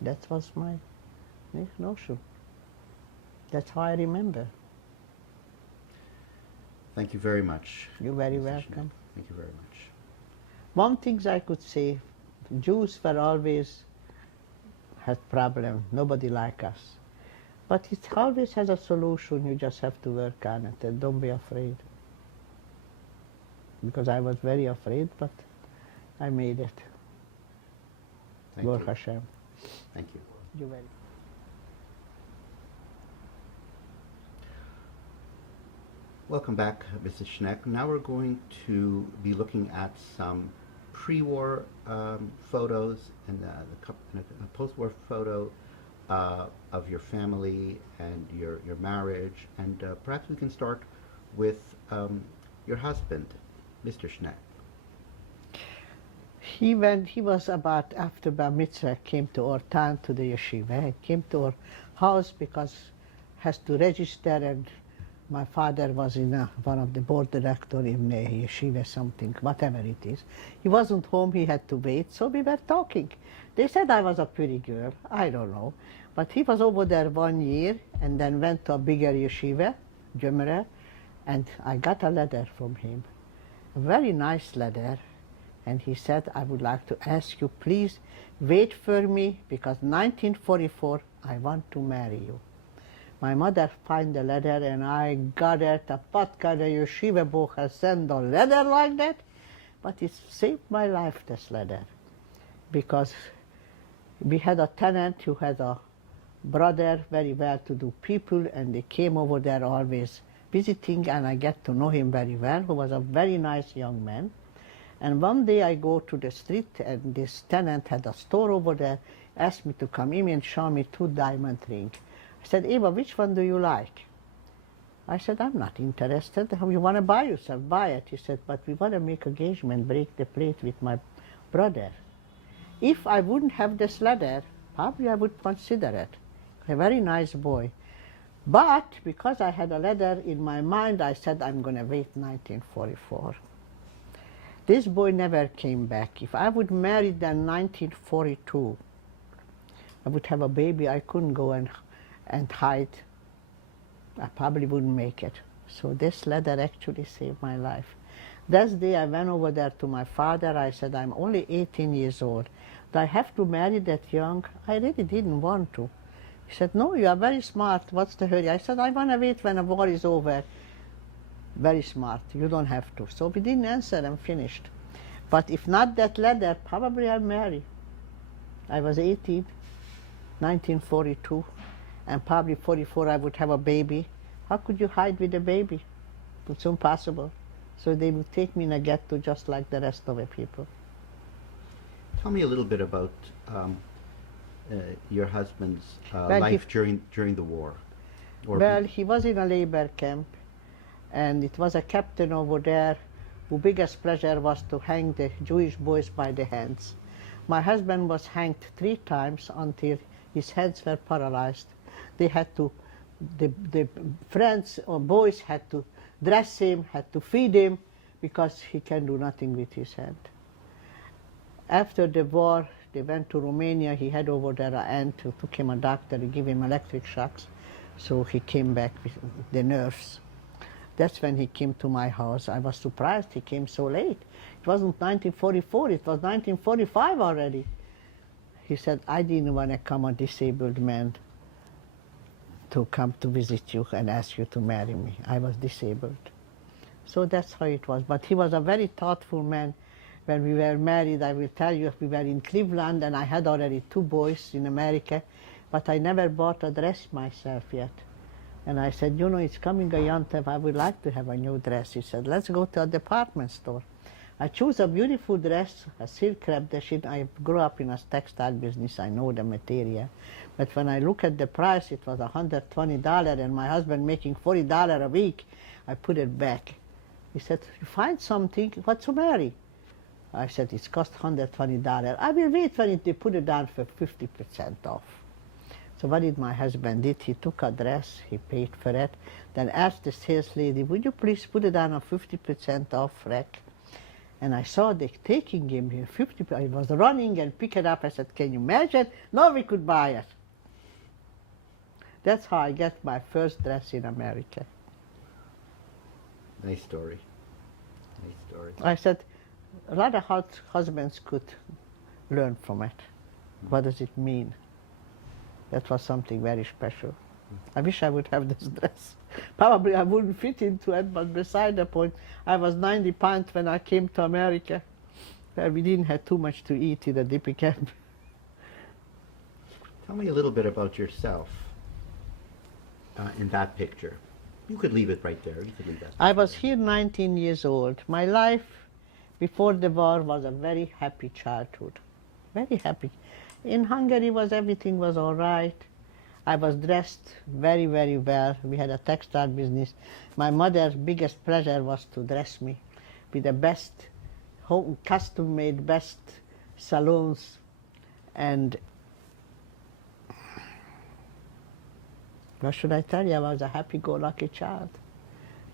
That was my notion. That's how I remember. Thank you very much. You're very Mrs. welcome. Schneck. Thank you very much. One thing I could say, Jews were always had problem. Nobody like us. But it always has a solution. You just have to work on it and don't be afraid. Because I was very afraid, but I made it. Thank Baruch you. Hashem. Thank you. You're very Welcome back, Mrs. Schneck. Now we're going to be looking at some pre-war photos and a post-war photo of your family and your marriage. And perhaps we can start with your husband, Mr. Schneck. He was about after Bar Mitzvah, came to our town, to the yeshiva. He came to our house because has to register, and my father was in one of the board director in the yeshiva, something, whatever it is. He wasn't home, he had to wait, so we were talking. They said I was a pretty girl, I don't know. But he was over there 1 year and then went to a bigger yeshiva, Jumra, and I got a letter from him, a very nice letter. And he said, I would like to ask you, please wait for me, because 1944, I want to marry you. My mother found the letter, and I got it. What kind of yeshiva book has sent a letter like that? But it saved my life, this letter, because we had a tenant who had a brother, very well-to-do people, and they came over there always visiting, and I get to know him very well, who was a very nice young man. And one day I go to the street, and this tenant had a store over there, asked me to come in and show me 2 diamond rings. I said, Ava, which one do you like? I said, I'm not interested. You want to buy yourself, buy it. He said, but we want to make engagement, break the plate with my brother. If I wouldn't have this letter, probably I would consider it. A very nice boy. But because I had a letter in my mind, I said, I'm going to wait 1944. This boy never came back. If I would marry then 1942, I would have a baby. I couldn't go and hide. I probably wouldn't make it. So this letter actually saved my life. That day I went over there to my father. I said, I'm only 18 years old. Do I have to marry that young? I really didn't want to. He said, no, you are very smart. What's the hurry? I said, I want to wait when the war is over. Very smart. You don't have to. So we didn't answer and finished. But if not that letter, probably I'd marry. I was 18, 1942, and probably 44 I would have a baby. How could you hide with a baby? It's impossible. So they would take me in a ghetto just like the rest of the people. Tell me a little bit about your husband's Well, life during the war. Well, he was in a labor camp, and it was a captain over there whose biggest pleasure was to hang the Jewish boys by the hands. My husband was hanged 3 times until his hands were paralyzed. They had to, the friends or boys had to dress him, had to feed him, because he can do nothing with his hand. After the war, they went to Romania. He had over there an aunt who took him a doctor, he gave him electric shocks. So he came back with the nurse. That's when he came to my house. I was surprised he came so late. It wasn't 1944, it was 1945 already. He said, I didn't want to come a disabled man to come to visit you and ask you to marry me. I was disabled. So that's how it was. But he was a very thoughtful man. When we were married, I will tell you, we were in Cleveland and I had already 2 boys in America, but I never bought a dress myself yet. And I said, you know, it's coming a Yontev, I would like to have a new dress. He said, let's go to a department store. I chose a beautiful dress, a silk crepe. I grew up in a textile business, I know the material. But when I look at the price, it was $120, and my husband making $40 a week. I put it back. He said, you find something, what's the matter? I said, it's cost $120. I will wait when they put it down for 50% off. So what did my husband did? He took a dress, he paid for it, then asked the sales lady, would you please put it on a 50% off rack? And I saw they taking him here, 50%. I was running and pick it up. I said, can you imagine? No, we could buy it. That's how I got my first dress in America. Nice story. Nice story. I said, a lot of husbands could learn from it. What does it mean? That was something very special. I wish I would have this dress. Probably I wouldn't fit into it, but beside the point, I was 90 pounds when I came to America, where we didn't have too much to eat in the dippy camp. Tell me a little bit about yourself in that picture. You could leave it right there. You could leave that. I was here 19 years old. My life before the war was a very happy childhood. Very happy. In Hungary everything was all right. I was dressed very, very well. We had a textile business. My mother's biggest pleasure was to dress me with the best custom-made, best salons. And what should I tell you? I was a happy-go-lucky child.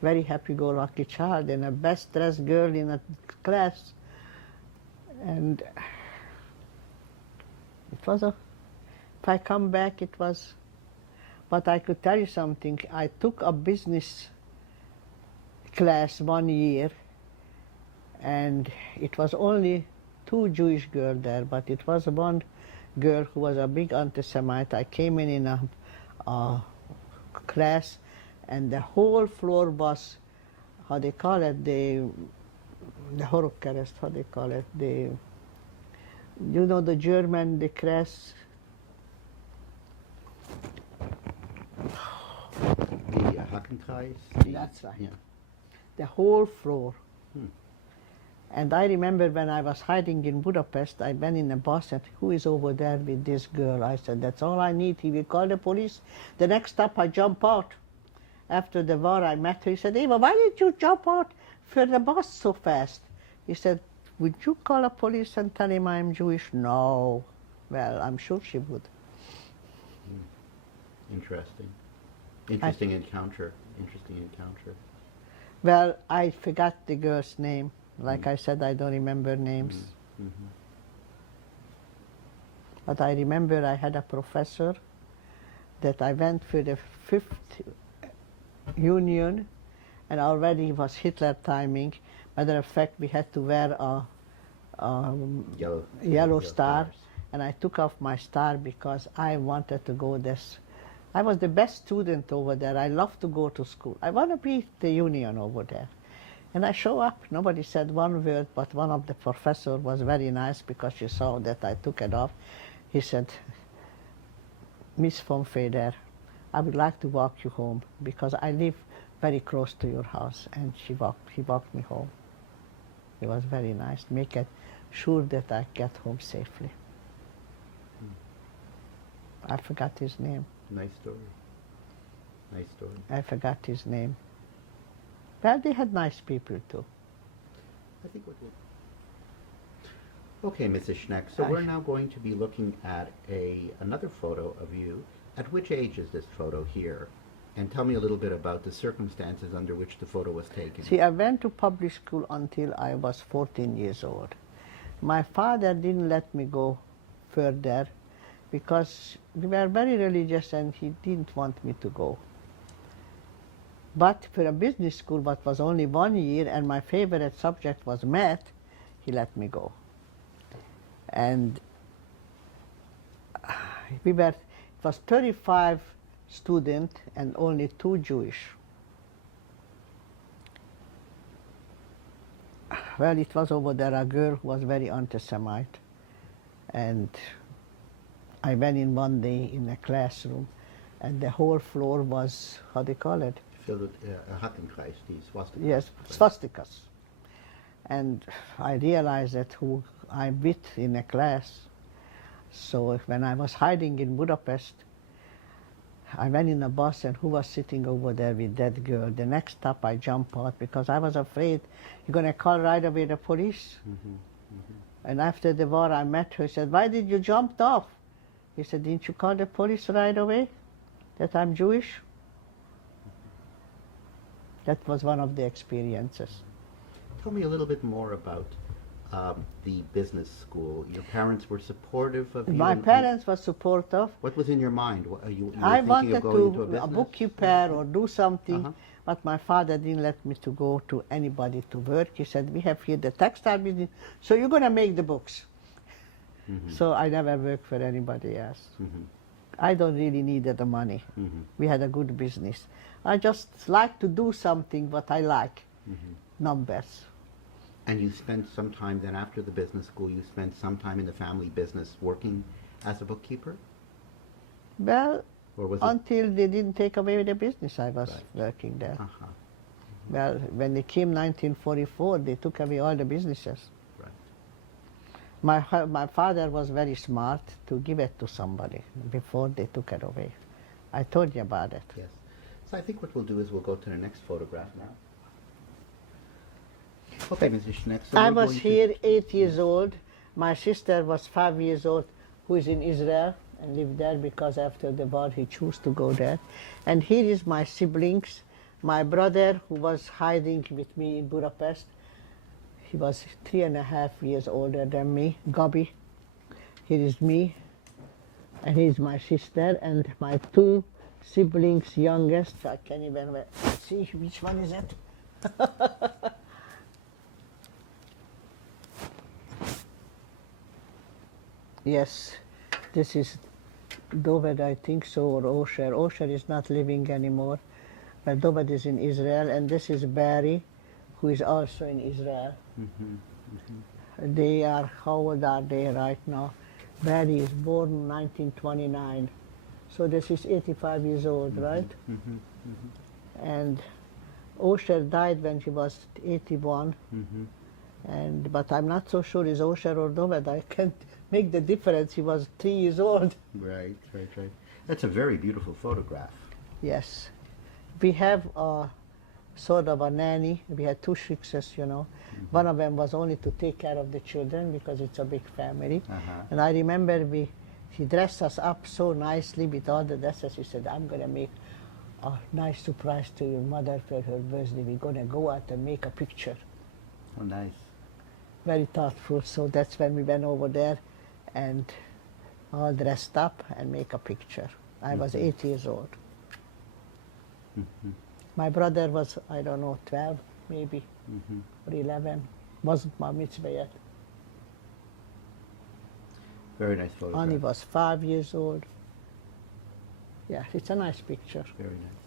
Very happy-go-lucky child and a best-dressed girl in a class. And it was if I come back, it was, but I could tell you something. I took a business class 1 year, and it was only 2 Jewish girls there, but it was one girl who was a big antisemite. I came in a class, and the whole floor was, how they call it, the Holocaust, how they call it, you know, the German, the class. The Hackenkreis? That's right. Yeah. The whole floor. And I remember when I was hiding in Budapest, I went in a bus and who is over there with this girl? I said, that's all I need. He will call the police. The next stop I jump out. After the war, I met her. He said, Ava, why did you jump out for the bus so fast? He said, would you call a police and tell him I'm Jewish? No. Well, I'm sure she would. Interesting. Interesting encounter. Interesting encounter. Well, I forgot the girl's name. Like I said, I don't remember names. Mm-hmm. But I remember I had a professor that I went for the 5th Union, and already it was Hitler timing. Matter of fact, we had to wear a yellow star, stars. and I took off my star because I wanted to go this. I was the best student over there. I loved to go to school. I want to be the union over there. And I show up. Nobody said one word, but one of the professors was very nice because she saw that I took it off. He said, Miss von Feder, I would like to walk you home because I live very close to your house. And he walked me home. It was very nice, make it sure that I get home safely. I forgot his name. Nice story. Nice story. I forgot his name. Well, they had nice people too. I think what we'll... Okay, Mrs. Schneck, so we're now going to be looking at another photo of you. At which age is this photo here? And tell me a little bit about the circumstances under which the photo was taken. See, I went to public school until I was 14 years old. My father didn't let me go further because we were very religious and he didn't want me to go. But for a business school, what was only 1 year and my favorite subject was math, he let me go. And it was 35 students and only 2 Jewish. Well, it was over there a girl who was very anti-Semite. And I went in one day in a classroom and the whole floor was, how do you call it? Filled with Hakenkreis, the swastika. Yes, swastikas. And I realized that who I with in a class. So when I was hiding in Budapest, I went in a bus and who was sitting over there with that girl. The next stop I jumped out because I was afraid you're going to call right away the police. And after the war I met her, said, why did you jump off? He said, didn't you call the police right away that I'm Jewish? That was one of the experiences. Tell me a little bit more about the business school. Your parents were supportive of you? My parents were supportive. What was in your mind? You I were thinking wanted of going into a to business? a bookkeeper or do something, but my father didn't let me to go to anybody to work. He said, we have here the textile business, so you're going to make the books. So I never worked for anybody else. I don't really need the money. We had a good business. I just like to do something what I like, numbers. And you spent some time then after the business school, you spent some time in the family business working as a bookkeeper? Well, Or was until they didn't take away the business, I was Right. working there. Uh-huh. Well, when they came 1944, they took away all the businesses. Right. My father was very smart to give it to somebody before they took it away. I told you about it. Yes. So I think what we'll do is we'll go to the next photograph now. Okay, Mrs. Schneck. So I we're was going to- here 8 years old. My sister was 5 years old, who is in Israel and lived there because after the war he chose to go there. And here is my siblings. My brother, who was hiding with me in Budapest, he was 3.5 years older than me, Gabi. Here is me, and here's my sister, and my 2 siblings, youngest. I can't even see which one is it. Yes, this is Doved, I think so, or Osher. Osher is not living anymore, but Doved is in Israel, and this is Barry, who is also in Israel. They are, how old are they right now? Barry is born in 1929, so this is 85 years old, right? And Osher died when she was 81, but I'm not so sure is Osher or Doved. I can't make the difference. He was 3 years old. Right. That's a very beautiful photograph. Yes. we have a sort of a nanny. We had two shriksas, you know. One of them was only to take care of the children because it's a big family. And I remember she dressed us up so nicely with all the dresses. She said, I'm going to make a nice surprise to your mother for her birthday. We're going to go out and make a picture. Oh, nice. Very thoughtful. So that's when we went over there and all dressed up and make a picture. I was 8 years old. My brother was, I don't know, 12 maybe, or 11. Wasn't bar mitzvah yet. Very nice photograph. Ani was 5 years old. Yeah, it's a nice picture. Very nice.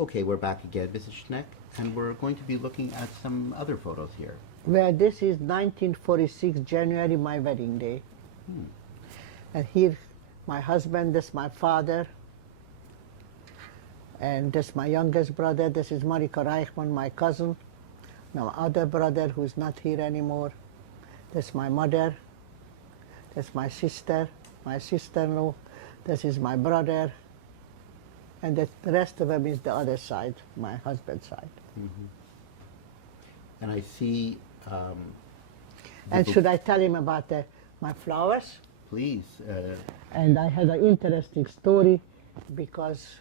Okay, we're back again, Mrs. Schneck, and we're going to be looking at some other photos here. Well, this is 1946, January, my wedding day. And here, my husband, this is my father, and this is my youngest brother. This is Marika Reichman, my cousin. Now, my other brother, who's not here anymore. This is my mother. This is my sister-in-law. This is my brother. And the rest of them is the other side, my husband's side. And I see... and should I tell him about my flowers? Please. And I had an interesting story because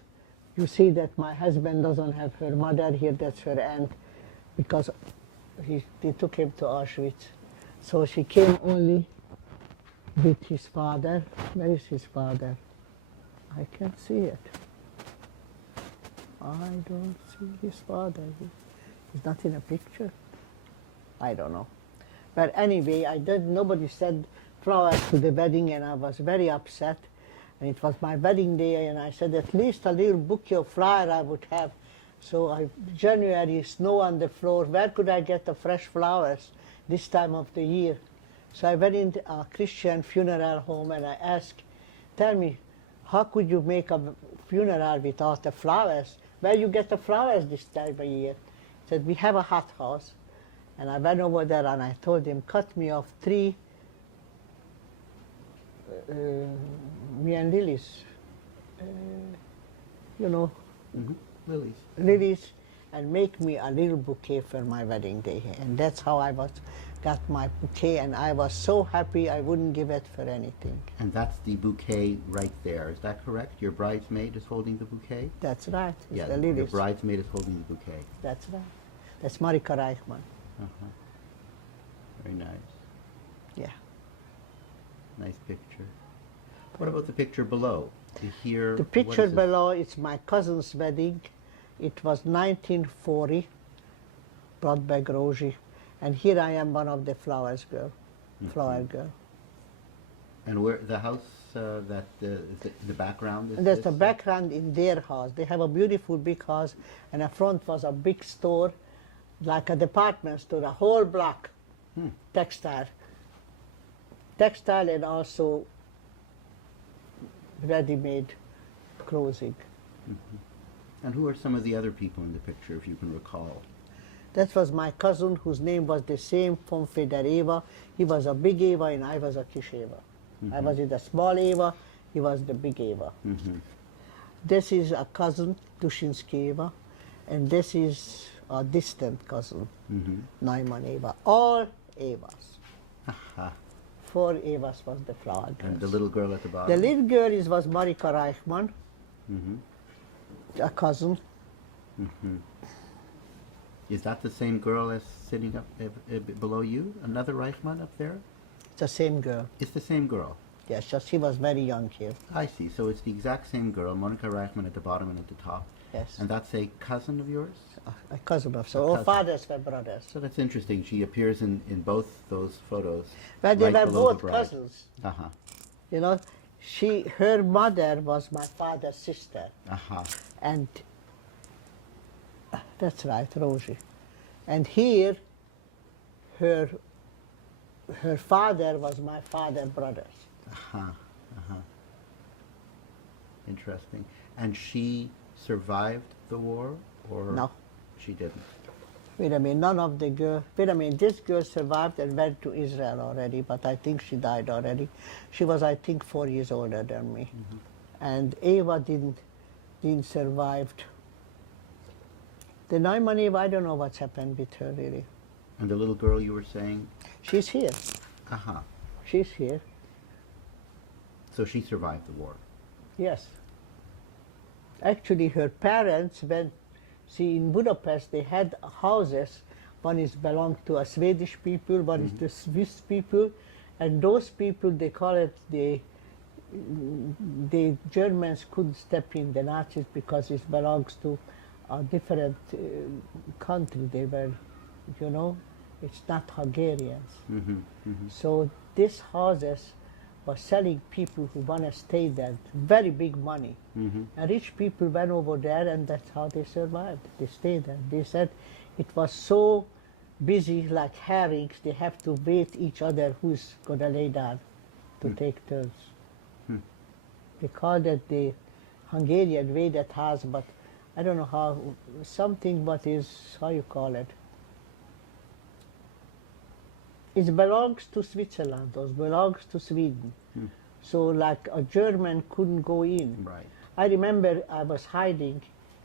you see that my husband doesn't have her mother here, that's her aunt, because they took him to Auschwitz. So she came only with his father. Where is his father? I can't see it. I don't see his father. He's not in a picture. I don't know. But anyway, nobody said flowers to the wedding, and I was very upset. And it was my wedding day, and I said at least a little bouquet of flowers I would have. So January, snow on the floor. Where could I get the fresh flowers this time of the year? So I went into a Christian funeral home and I asked, tell me, how could you make a funeral without the flowers? Where you get the flowers this time of year? He said, we have a hothouse. And I went over there and I told him, cut me off 3 me and lilies, you know, lilies, and make me a little bouquet for my wedding day. And that's how I got my bouquet, and I was so happy I wouldn't give it for anything. And that's the bouquet right there, is that correct? Your bridesmaid is holding the bouquet? That's right. Yeah, the lilies. your bridesmaid is holding the bouquet. That's right. That's Marika Reichman. Very nice. Yeah. Nice picture. What about the picture below? Here, the picture below is my cousin's wedding. It was 1940, Brodbeg Roji. And here I am, one of the flower girl. And where the house that is the background? And that's the background in their house. They have a beautiful big house, and in front was a big store, like a department store, a whole block, textile and also ready-made clothing. And who are some of the other people in the picture, if you can recall? That was my cousin, whose name was the same from Feder Ava. He was a big Ava and I was a Kish Ava. I was in the small Ava, he was the big Ava. This is a cousin, Dushinsky Ava, and this is a distant cousin, Neumann Ava. All Avas. 4 Avas was the flower girls. And the little girl at the bottom? The little girl was Marika Reichman, a cousin. Is that the same girl as sitting up below you? Another Reichman up there? It's the same girl. It's the same girl? Yes, just she was very young here. I see. So it's the exact same girl, Monica Reichman at the bottom and at the top. Yes. And that's a cousin of yours? A cousin of, so all fathers were brothers. So that's interesting. She appears in both those photos. But they right were below both the bride. cousins. You know, her mother was my father's sister. And that's right, Rosie. And here, her father was my father's brothers. Interesting. And she survived the war, or No. She didn't? Wait a minute, none of the girls. Wait a minute, this girl survived and went to Israel already, but I think she died already. She was, I think, 4 years older than me. And Ava didn't didn't survived. The Neumann, I don't know what's happened with her really. And the little girl you were saying? She's here. Aha. She's here. So she survived the war. Yes. Actually, her parents went, see, in Budapest, they had houses. One is belonged to a Swedish people, one is the Swiss people, and those people, they call it the Germans couldn't step in the Nazis because it belongs to a different country. They were, you know, it's not Hungarians. So these houses were selling people who want to stay there, very big money. And rich people went over there, and that's how they survived. They stayed there. They said it was so busy, like herrings, they have to wait each other who's going to lay down to take turns. They called it the Hungarian way that has, but I don't know how, something what is, how you call it. It belongs to Switzerland, or belongs to Sweden. So like a German couldn't go in. Right. I remember I was hiding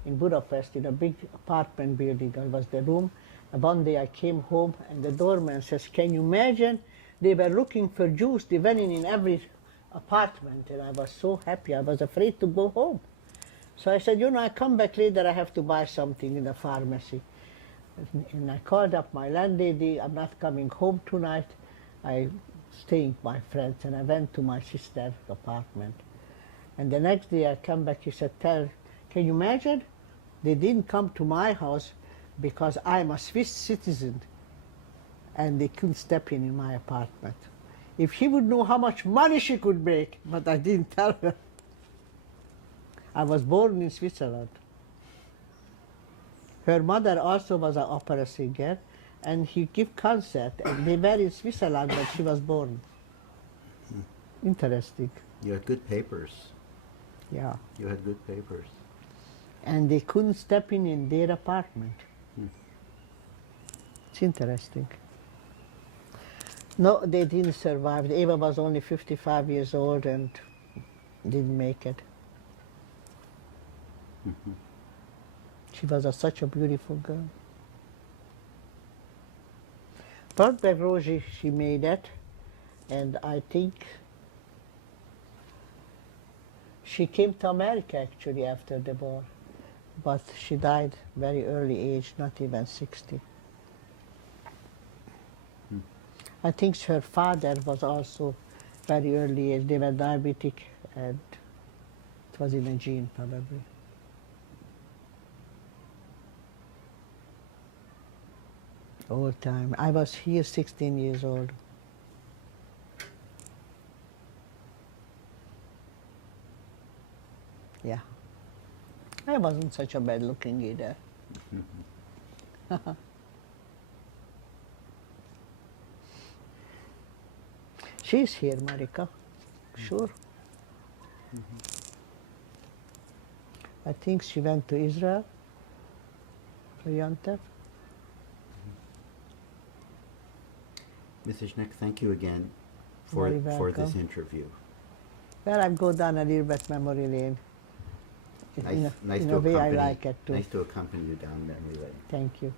in Budapest in a big apartment building. I was the room. And one day I came home and the doorman says, can you imagine? They were looking for Jews. They went in every apartment, and I was so happy. I was afraid to go home. So I said, you know, I come back later, I have to buy something in the pharmacy. And I called up my landlady, I'm not coming home tonight. I'm staying with my friends, and I went to my sister's apartment. And the next day I come back, he said, can you imagine? They didn't come to my house because I'm a Swiss citizen, and they couldn't step in my apartment. If he would know how much money she could make, but I didn't tell her. I was born in Switzerland. Her mother also was an opera singer, and he gave concert, and they were in Switzerland when she was born. Interesting. You had good papers. Yeah. You had good papers. And they couldn't step in their apartment. It's interesting. No, they didn't survive. Ava was only 55 years old and didn't make it. She was such a beautiful girl. Broadback Rosie, she made it, and I think she came to America actually after the war, but she died very early age, not even 60. I think her father was also very early age. They were diabetic, and it was in a gene probably. All time. I was here 16 years old. Yeah. I wasn't such a bad looking either. She's here, Marika. Sure. I think she went to Israel for Yontif. Mrs. Schneck, thank you again for this welcome. interview. Well, I go down a little bit memory lane. Nice In to a way, I accompany- like it too. Nice to accompany you down memory lane. Thank you.